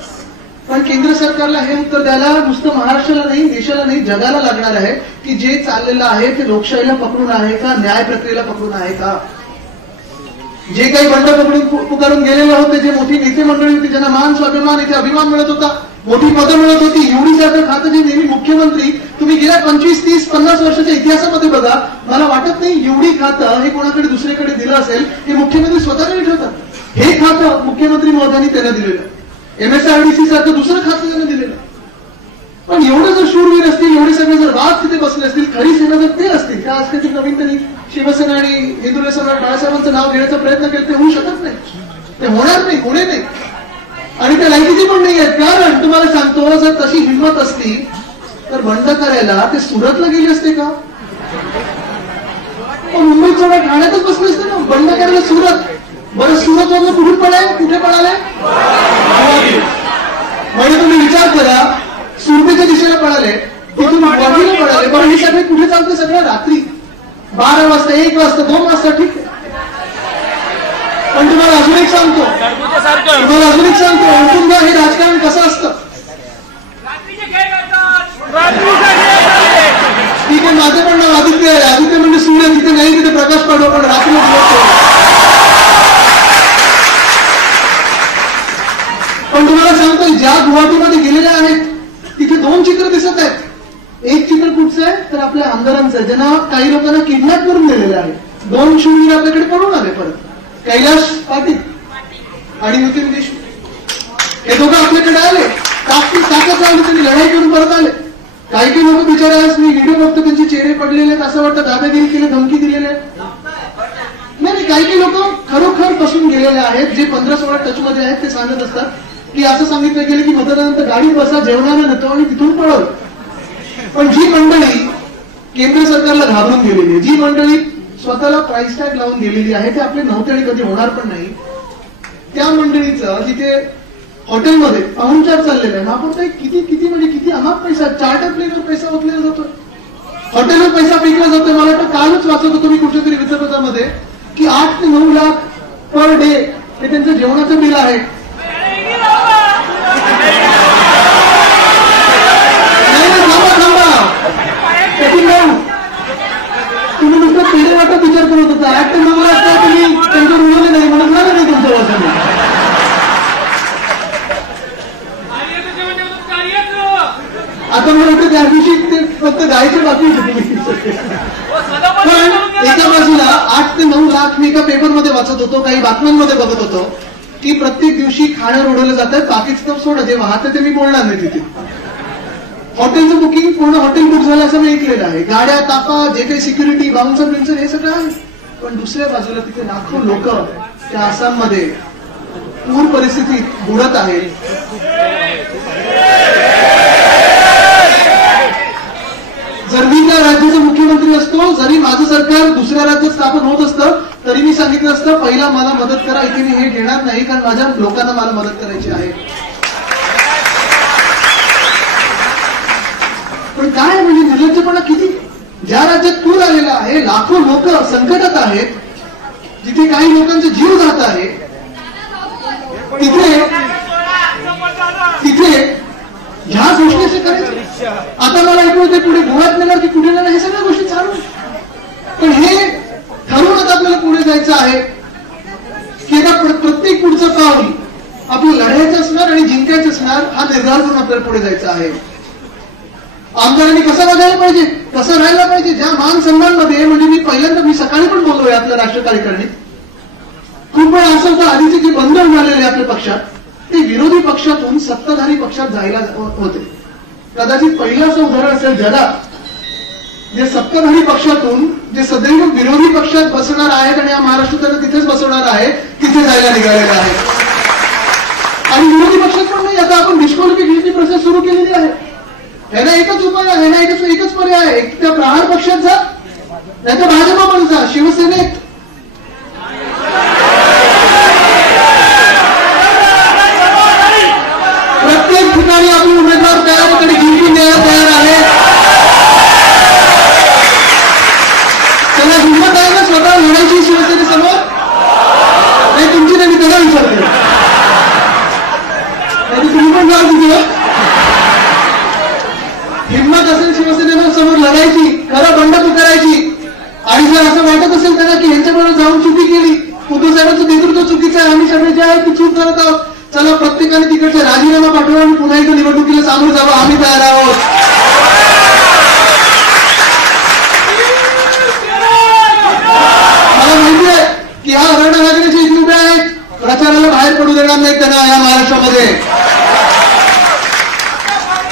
पण केंद्र सरकारला हे उत्तर द्यायला नुसतं महाराष्ट्राला नाही, देशाला नाही, जगाला लागणार आहे की जे चाललेलं आहे ते लोकशाहीला पकडून आहे का, न्याय प्रक्रियेला पकडून आहे का. जे काही बंड पकडून पुकारून गेलेले होते, जे मोठी नेते मंडळी होती, ज्यांना मान स्वाभिमान इथे अभिमान मिळत होता, मोठी पदं मिळत होती, एवढी सारखं खातं जे नेहमी मुख्यमंत्री, तुम्ही गेल्या 25, 30, 50 वर्षाच्या इतिहासामध्ये बघा, मला वाटत नाही एवढी खातं हे कोणाकडे दुसरीकडे दिलं असेल, हे मुख्यमंत्री स्वतःकडे ठेवतात. हे खातं मुख्यमंत्री महोदयांनी त्यांना दिलेलं, MSRDC सारखं दुसरं खातं त्यांना दिलेलं. पण एवढं जर शूरवीर असतील, एवढे सगळे जर वाद तिथे बसले असतील, खरी सेना जर ते असतील, त्या आज कधी नवीन त्यांनी शिवसेना आणि हिंदुत्व सम्राट बाळासाहेबांचं नाव घेण्याचा प्रयत्न केला, ते होऊ शकत नाही, ते होणार नाही, होणे नाही. आणि त्या लायकीची पण नाही आहेत. कारण तुम्हाला सांगतो, जर तशी हिंमत असती तर बंड करायला ते सुरतला गेले असते का? मुंबईत सोडा ठाण्यातच बसले असते ना. बंड करायला सुरत, बरं सुरत वरून कुठून पळाले, कुठे पळाले? म्हणजे तुम्ही विचार करा, सुरतेच्या दिशेला पळाले, तिथून गुवाहाटीला पळाले. बरं हे सगळे कुठे चालते? सगळं रात्री 12 वाजता, 1 वाजता, 2 वाजता, ठीक आहे. पण तुम्हाला अजून एक सांगतो, ऐकून घ्या, हे राजकारण कसं असतं. ठीक आहे, माझं पण नाव आदित्य आहे. आदित्य म्हणजे सूर्य, तिथे नाही तिथे प्रकाश पडतो, पण रात्री पण तुम्हाला सांगतो, ज्या गुवाहाटीमध्ये गेलेल्या आहेत तिथे 2 चित्र दिसत आहेत. एक चित्र कुठचं आहे तर आपल्या आमदारांचं, ज्यांना काही लोकांना किडनॅप करून दिलेलं आहे. 2 शून्य आपल्याकडे पडून आले परत, कैलाश पाटील आणि नितीन देशमुख, हे दोघं आपल्याकडे आले. ताकद लावली, त्यांनी लढाई करून परत आले. काही लोक बिचारे, आज मी व्हिडिओ बघतो, त्यांचे चेहरे पडलेले आहेत, असं वाटतं दादागिरी केली, धमकी दिलेले नाही. काही लोक खरोखर बसून गेलेले आहेत, जे 15-16 टचमध्ये आहेत. ते सांगत असतात की असं सांगितलं गेलं की मतदानानंतर गाडीत बसा, जेवणाला नेतो आणि तिथून पळव. पण जी मंडळी केंद्र सरकारला घाबरून गेलेली आहे, जी मंडळी स्वतःला प्राइस टॅग लावून गेलेली आहे, ते आपले नव्हते आणि कधी होणार पण नाही. त्या मंडळीचं तिथे हॉटेलमध्ये पाहुणचार चाललेला आहे. आपण काही किती म्हणजे किती अमाप पैसा, चार्टर प्लेनवर पैसा ओतलेला जातोय, हॉटेलवर पैसा फेकला जातोय. मला वाटतं कालच वाचत होतो मी कुठेतरी वृत्तपत्रामध्ये की 8 ते 9 लाख पर डे हे त्यांचं जेवणाचं बिल आहे. तुम्ही नुसतं पेढे वाटत विचार करत होता, 8 ते 9 लाख तुम्ही त्यांच्यावर उडवले नाही म्हणून झालं नाही तुमच्या वर्षाने. आता मला वाटतं त्या दिवशी ते फक्त गायचे बाकी होते तुम्ही. पण एका बाजूला 8 ते 9 लाख मी एका पेपरमध्ये वाचत होतो, काही बातम्यांमध्ये बघत होतो की प्रत्येक दिवशी खाण्यावर उडवलं जातं. बाकीचं सोडा, जे वाहतं ते मी बोलणार नाही तिथे. हॉटेलचं बुकिंग पूर्ण हॉटेल बुक झालं असं मी ऐकलेलं आहे. गाड्या, ताफा, जे काही सिक्युरिटी, बाउन्सर बिन्सर हे सगळं आहे. पण दुसऱ्या बाजूला तिथे लाखो लोक त्या आसाममध्ये पूर परिस्थितीत बुडत आहेत. जर मी त्या राज्याचा मुख्यमंत्री असतो, जरी माझं सरकार दुसऱ्या राज्यात स्थापन होत असतं, तरी मी सांगितलं असतं पहिला मला मदत करा, इथे मी हे घेणार नाही, कारण माझ्या लोकांना मला मदत करायची आहे. पण काय म्हणजे निर्लज्जपणा किती. ज्या राज्यात पूर आलेला आहे, लाखो लोक संकटात आहेत, जिथे काही लोकांचा जीव जात आहे, तिथे ह्या गोष्टी असे करायचे. आता मला ऐकू येते पुढे गोव्यात नेणार की पुढे नेणार, हे सगळ्या गोष्टी चालू. पण हे ठरवूनच आपल्याला पुढे जायचं आहे की आता प्रत्येक पुढचं पाऊल आपलं लढायचं असणार आणि जिंकायचं असणार, हा निर्धार करून आपल्याला पुढे जायचं आहे. आमदारांनी कसं वागायला पाहिजे, कसं राहायला पाहिजे, ज्या मान सन्मानमध्ये. म्हणजे मी सकाळी पण बोललोय आपल्या राष्ट्र कार्यकारिणीत. खूप वेळा असं होतं, आधीचे जे बंधन झालेले आपल्या पक्षात, ते विरोधी पक्षातून सत्ताधारी पक्षात जायला होते. कदाचित पहिलं असं उदाहरण असेल जगात, जे सत्ताधारी पक्षातून जे सदैव विरोधी पक्षात बसणार आहेत आणि या महाराष्ट्रात तिथेच बसवणार आहे, तिथे जायला निघालेले आहेत. आणि विरोधी पक्षात पण नाही, आता आपण डिस्क्वालिफिकेशनची प्रोसेस सुरू केलेली आहे. ह्याला एकच उपाय आहे, ह्याला एकच पर्याय आहे. एक त्या प्रहार पक्षात जा, नाही तर भाजपामध्ये जा, शिवसेनेत. प्रत्येक ठिकाणी आपले उमेदवार तयार जिंकून द्यायला तयार आहे. त्याला हिंमत आहे ना स्वतः लढायची शिवसेनेसमोर? नाही तुमची नाही, मी त्याला विचारते. नाही तुम्ही पण जाऊ तिथे. हिंमत असेल शिवसेनेला समोर लढायची, खरं बंड पुकारायची. आणि जर असं वाटत असेल त्यांना की यांच्याबरोबर जाऊन चुकी केली, उद्धव साहेबांचं नेतृत्व चुकीचं आहे, आम्ही सगळे जे आहे ती चूक करत आहोत, चला प्रत्येकाने तिकडचे राजीनामा पाठवा आणि पुन्हा एकदा निवडणुकीला सामोरं जावं, आम्ही तयार आहोत. मला माहिती आहे की ह्या हरणा लागण्याचे इथे उभे आहेत, प्रचाराला बाहेर पडू देणार नाही त्यांना या महाराष्ट्रामध्ये.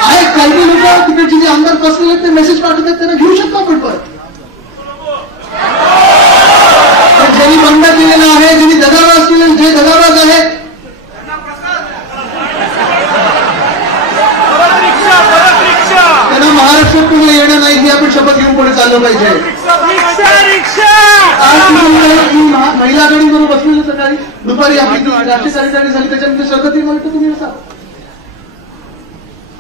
आहेत काही लोक तिकडचे जे आमदार बसलेले आहेत ते मेसेज पाठवतात, त्यांना घेऊ शकतो आपण परत. ज्यांनी बंड केलेला आहे, ज्यांनी दगाबाज केले, जे दगाबाज आहेत, त्यांना महाराष्ट्रात पुढे येणं नाही, ही आपण शपथ घेऊन पुढे चाललं पाहिजे. आज महिला आघाडीबरोबर बसलेलं सकाळी दुपारी आपली राष्ट्रीय कार्यकारिणी झाली, त्याच्यानंतर शपथ म्हणतो तुम्ही असा.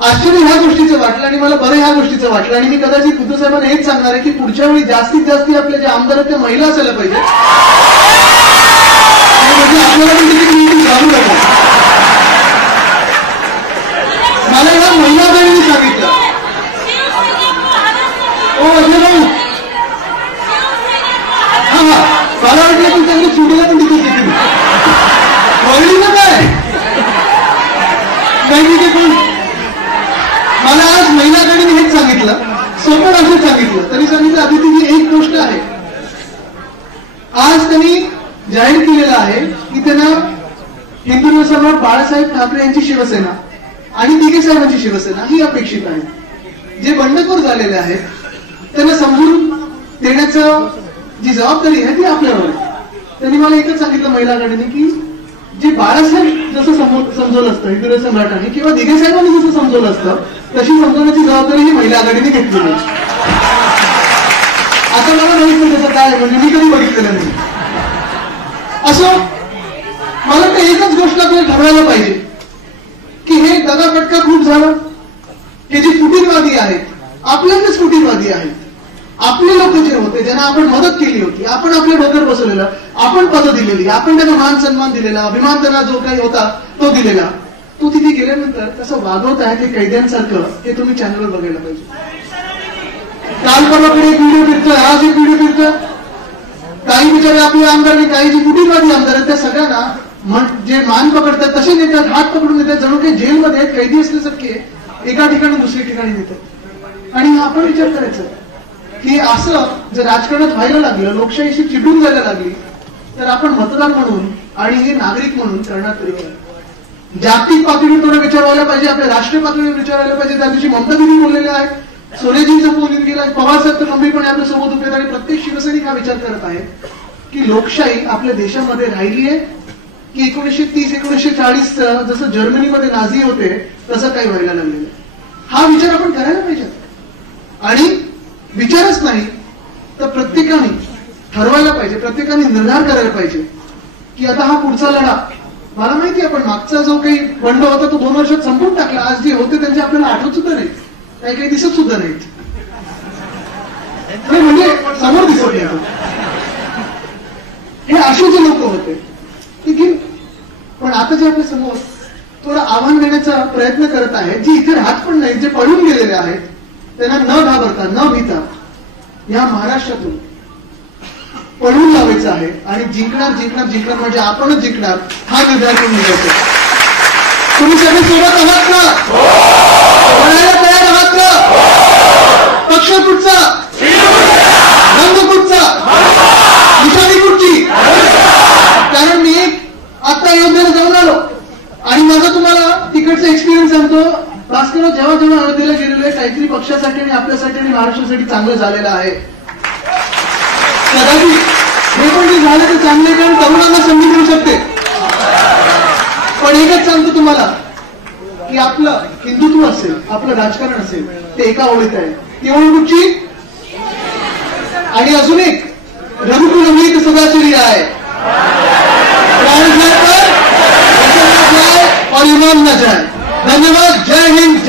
आश्चर्य ह्या गोष्टीचं वाटलं आणि मला बरं ह्या गोष्टीचं वाटलं. आणि मी कदाचित उद्धव साहेबांना हेच सांगणार आहे की पुढच्या वेळी जास्तीत जास्त आपले जे आमदार आहेत ते महिला असायला पाहिजे, म्हणजे आपल्याला पण तिथे जाणू लागेल. मला ह्या महिला आघाडीने सांगितलं, ओ अजय भाऊ, हा मला वाटलं की त्यांनी सुटीला पण तिथे शिकली वळली ना काय नाही तिथे पण. मला आज महिला आघाडीने हेच सांगितलं, सोपं असंच सांगितलं. त्यांनी सांगितलं अदितीची एक गोष्ट आहे, आज त्यांनी जाहीर केलेलं आहे की त्यांना हिंदू सम्राट बाळासाहेब ठाकरे यांची शिवसेना आणि दिघे साहेबांची शिवसेना ही अपेक्षित आहे. जे बंडखोर झालेले आहेत त्यांना समजून देण्याचं जी जबाबदारी आहे ती आपल्यावर आहे. त्यांनी मला एकच सांगितलं महिला आघाडीने की जे बाळासाहेब जसं समजवलं असतं हिंदू सम्राटांनी किंवा दिघे साहेबांनी जसं समजवलं असतं तशी समजवण्याची जबाबदारी ही महिला आघाडीने घेतलेली. आता मला माहित नाही त्याचं काय, म्हणजे मी कधी बघितलेलं नाही. असं मला तर एकच गोष्ट आपल्याला ठरवायला पाहिजे की हे दगाफटका खूप झालं, हे जे फुटीरवादी आहेत आपल्याकडेच फुटीरवादी आहेत. आपले लोक जे होते ज्यांना आपण मदत केली होती, आपण आपल्या डोक्यावर बसवलेलं, आपण पदं दिलेली, आपण त्यांना मान सन्मान दिलेला, अभिमान त्यांना जो काही होता तो दिलेला, तो तिथे गेल्यानंतर कसं वागवत आहे ते कैद्यांसारखं हे तुम्ही चॅनलवर बघायला पाहिजे. काल परवाकडे एक व्हिडिओ फिरतोय, आज एक व्हिडिओ फिरतोय. काही बिचारे आपले आमदार आणि काही जे फुटीरवादी आमदार आहेत त्या सगळ्यांना जे मान पकडतात तसे नेतात, हात पकडून नेतात, जणू काही जेलमध्ये कैदी असल्यासारखे एका ठिकाणी दुसऱ्या ठिकाणी नेतात. आणि आपण विचार करायचा की असं जर राजकारणात व्हायला लागलं, लोकशाहीशी चिडून जायला लागली, तर आपण मतदार म्हणून आणि हे नागरिक म्हणून करणार तरी काय? जागतिक पातळीवर थोडं विचार व्हायला पाहिजे, आपल्या राष्ट्रीय पातळीवर विचार व्हायला पाहिजे. त्या दिवशी ममता दिदी बोललेल्या आहेत, सोनेजींचा फोन येऊन गेला, पवार साहेब तर गंभीरपणे आपल्या सोबत उभे आणि प्रत्येक शिवसैनिक हा विचार करत आहे की लोकशाही आपल्या देशामध्ये राहिली आहे की 1930-1940 जसं जर्मनीमध्ये नाझी होते तसं काही व्हायला लागलेलं. हा विचार आपण करायला पाहिजे. आणि विचारच नाही तर प्रत्येकाने ठरवायला पाहिजे, प्रत्येकाने निर्धार करायला पाहिजे की आता हा पुढचा लढा. मला माहिती आहे आपण मागचा जो काही बंड होता तो 2 वर्षात संपून टाकला. आज जे होते त्यांचे आपल्याला आठवत सुद्धा नाही, काही काही दिसत सुद्धा नाहीत, म्हणजे समोर दिसत नाही. हे असे जे लोक होते ठीक आहे, पण आता जे आपल्या समोर थोडं आव्हान देण्याचा प्रयत्न करत आहेत, जे इथे राहत पण नाहीत, जे पळून गेलेले आहेत, त्यांना न घाबरता न भीता या महाराष्ट्रातून पळून लावायचं आहे आणि जिंकणार जिंकणार जिंकणार म्हणजे आपणच जिंकणार हा निर्धार करून घ्यायचा. तुम्ही सगळे सोबत आहात का? लढायला तयार आहात का? पक्ष कुठचा, रंग कुठचा, निशाणी कुठची? कारण मी आता अयोध्येला जाऊन आलो आणि माझा तुम्हाला तिकडचा एक्सपिरियन्स सांगतो. भास्कर जेव्हा जेव्हा अयोध्येला गेलेलो आहे काहीतरी पक्षासाठी आणि आपल्यासाठी आणि महाराष्ट्रासाठी चांगलं झालेलं आहे. कदाचित हे पण जे झालं ते चांगले कारण तरुणांना संधी मिळू शकते. पण एकच सांगतो तुम्हाला की आपलं हिंदुत्व असेल, आपलं राजकारण असेल ते एका ओळीत आहे. ती ओळ कुठची? आणि अजून एक रघुकुलमीत सदाशिरी आहे, प्राण जाए और इमाम न जाए. धन्यवाद. जय हिंद.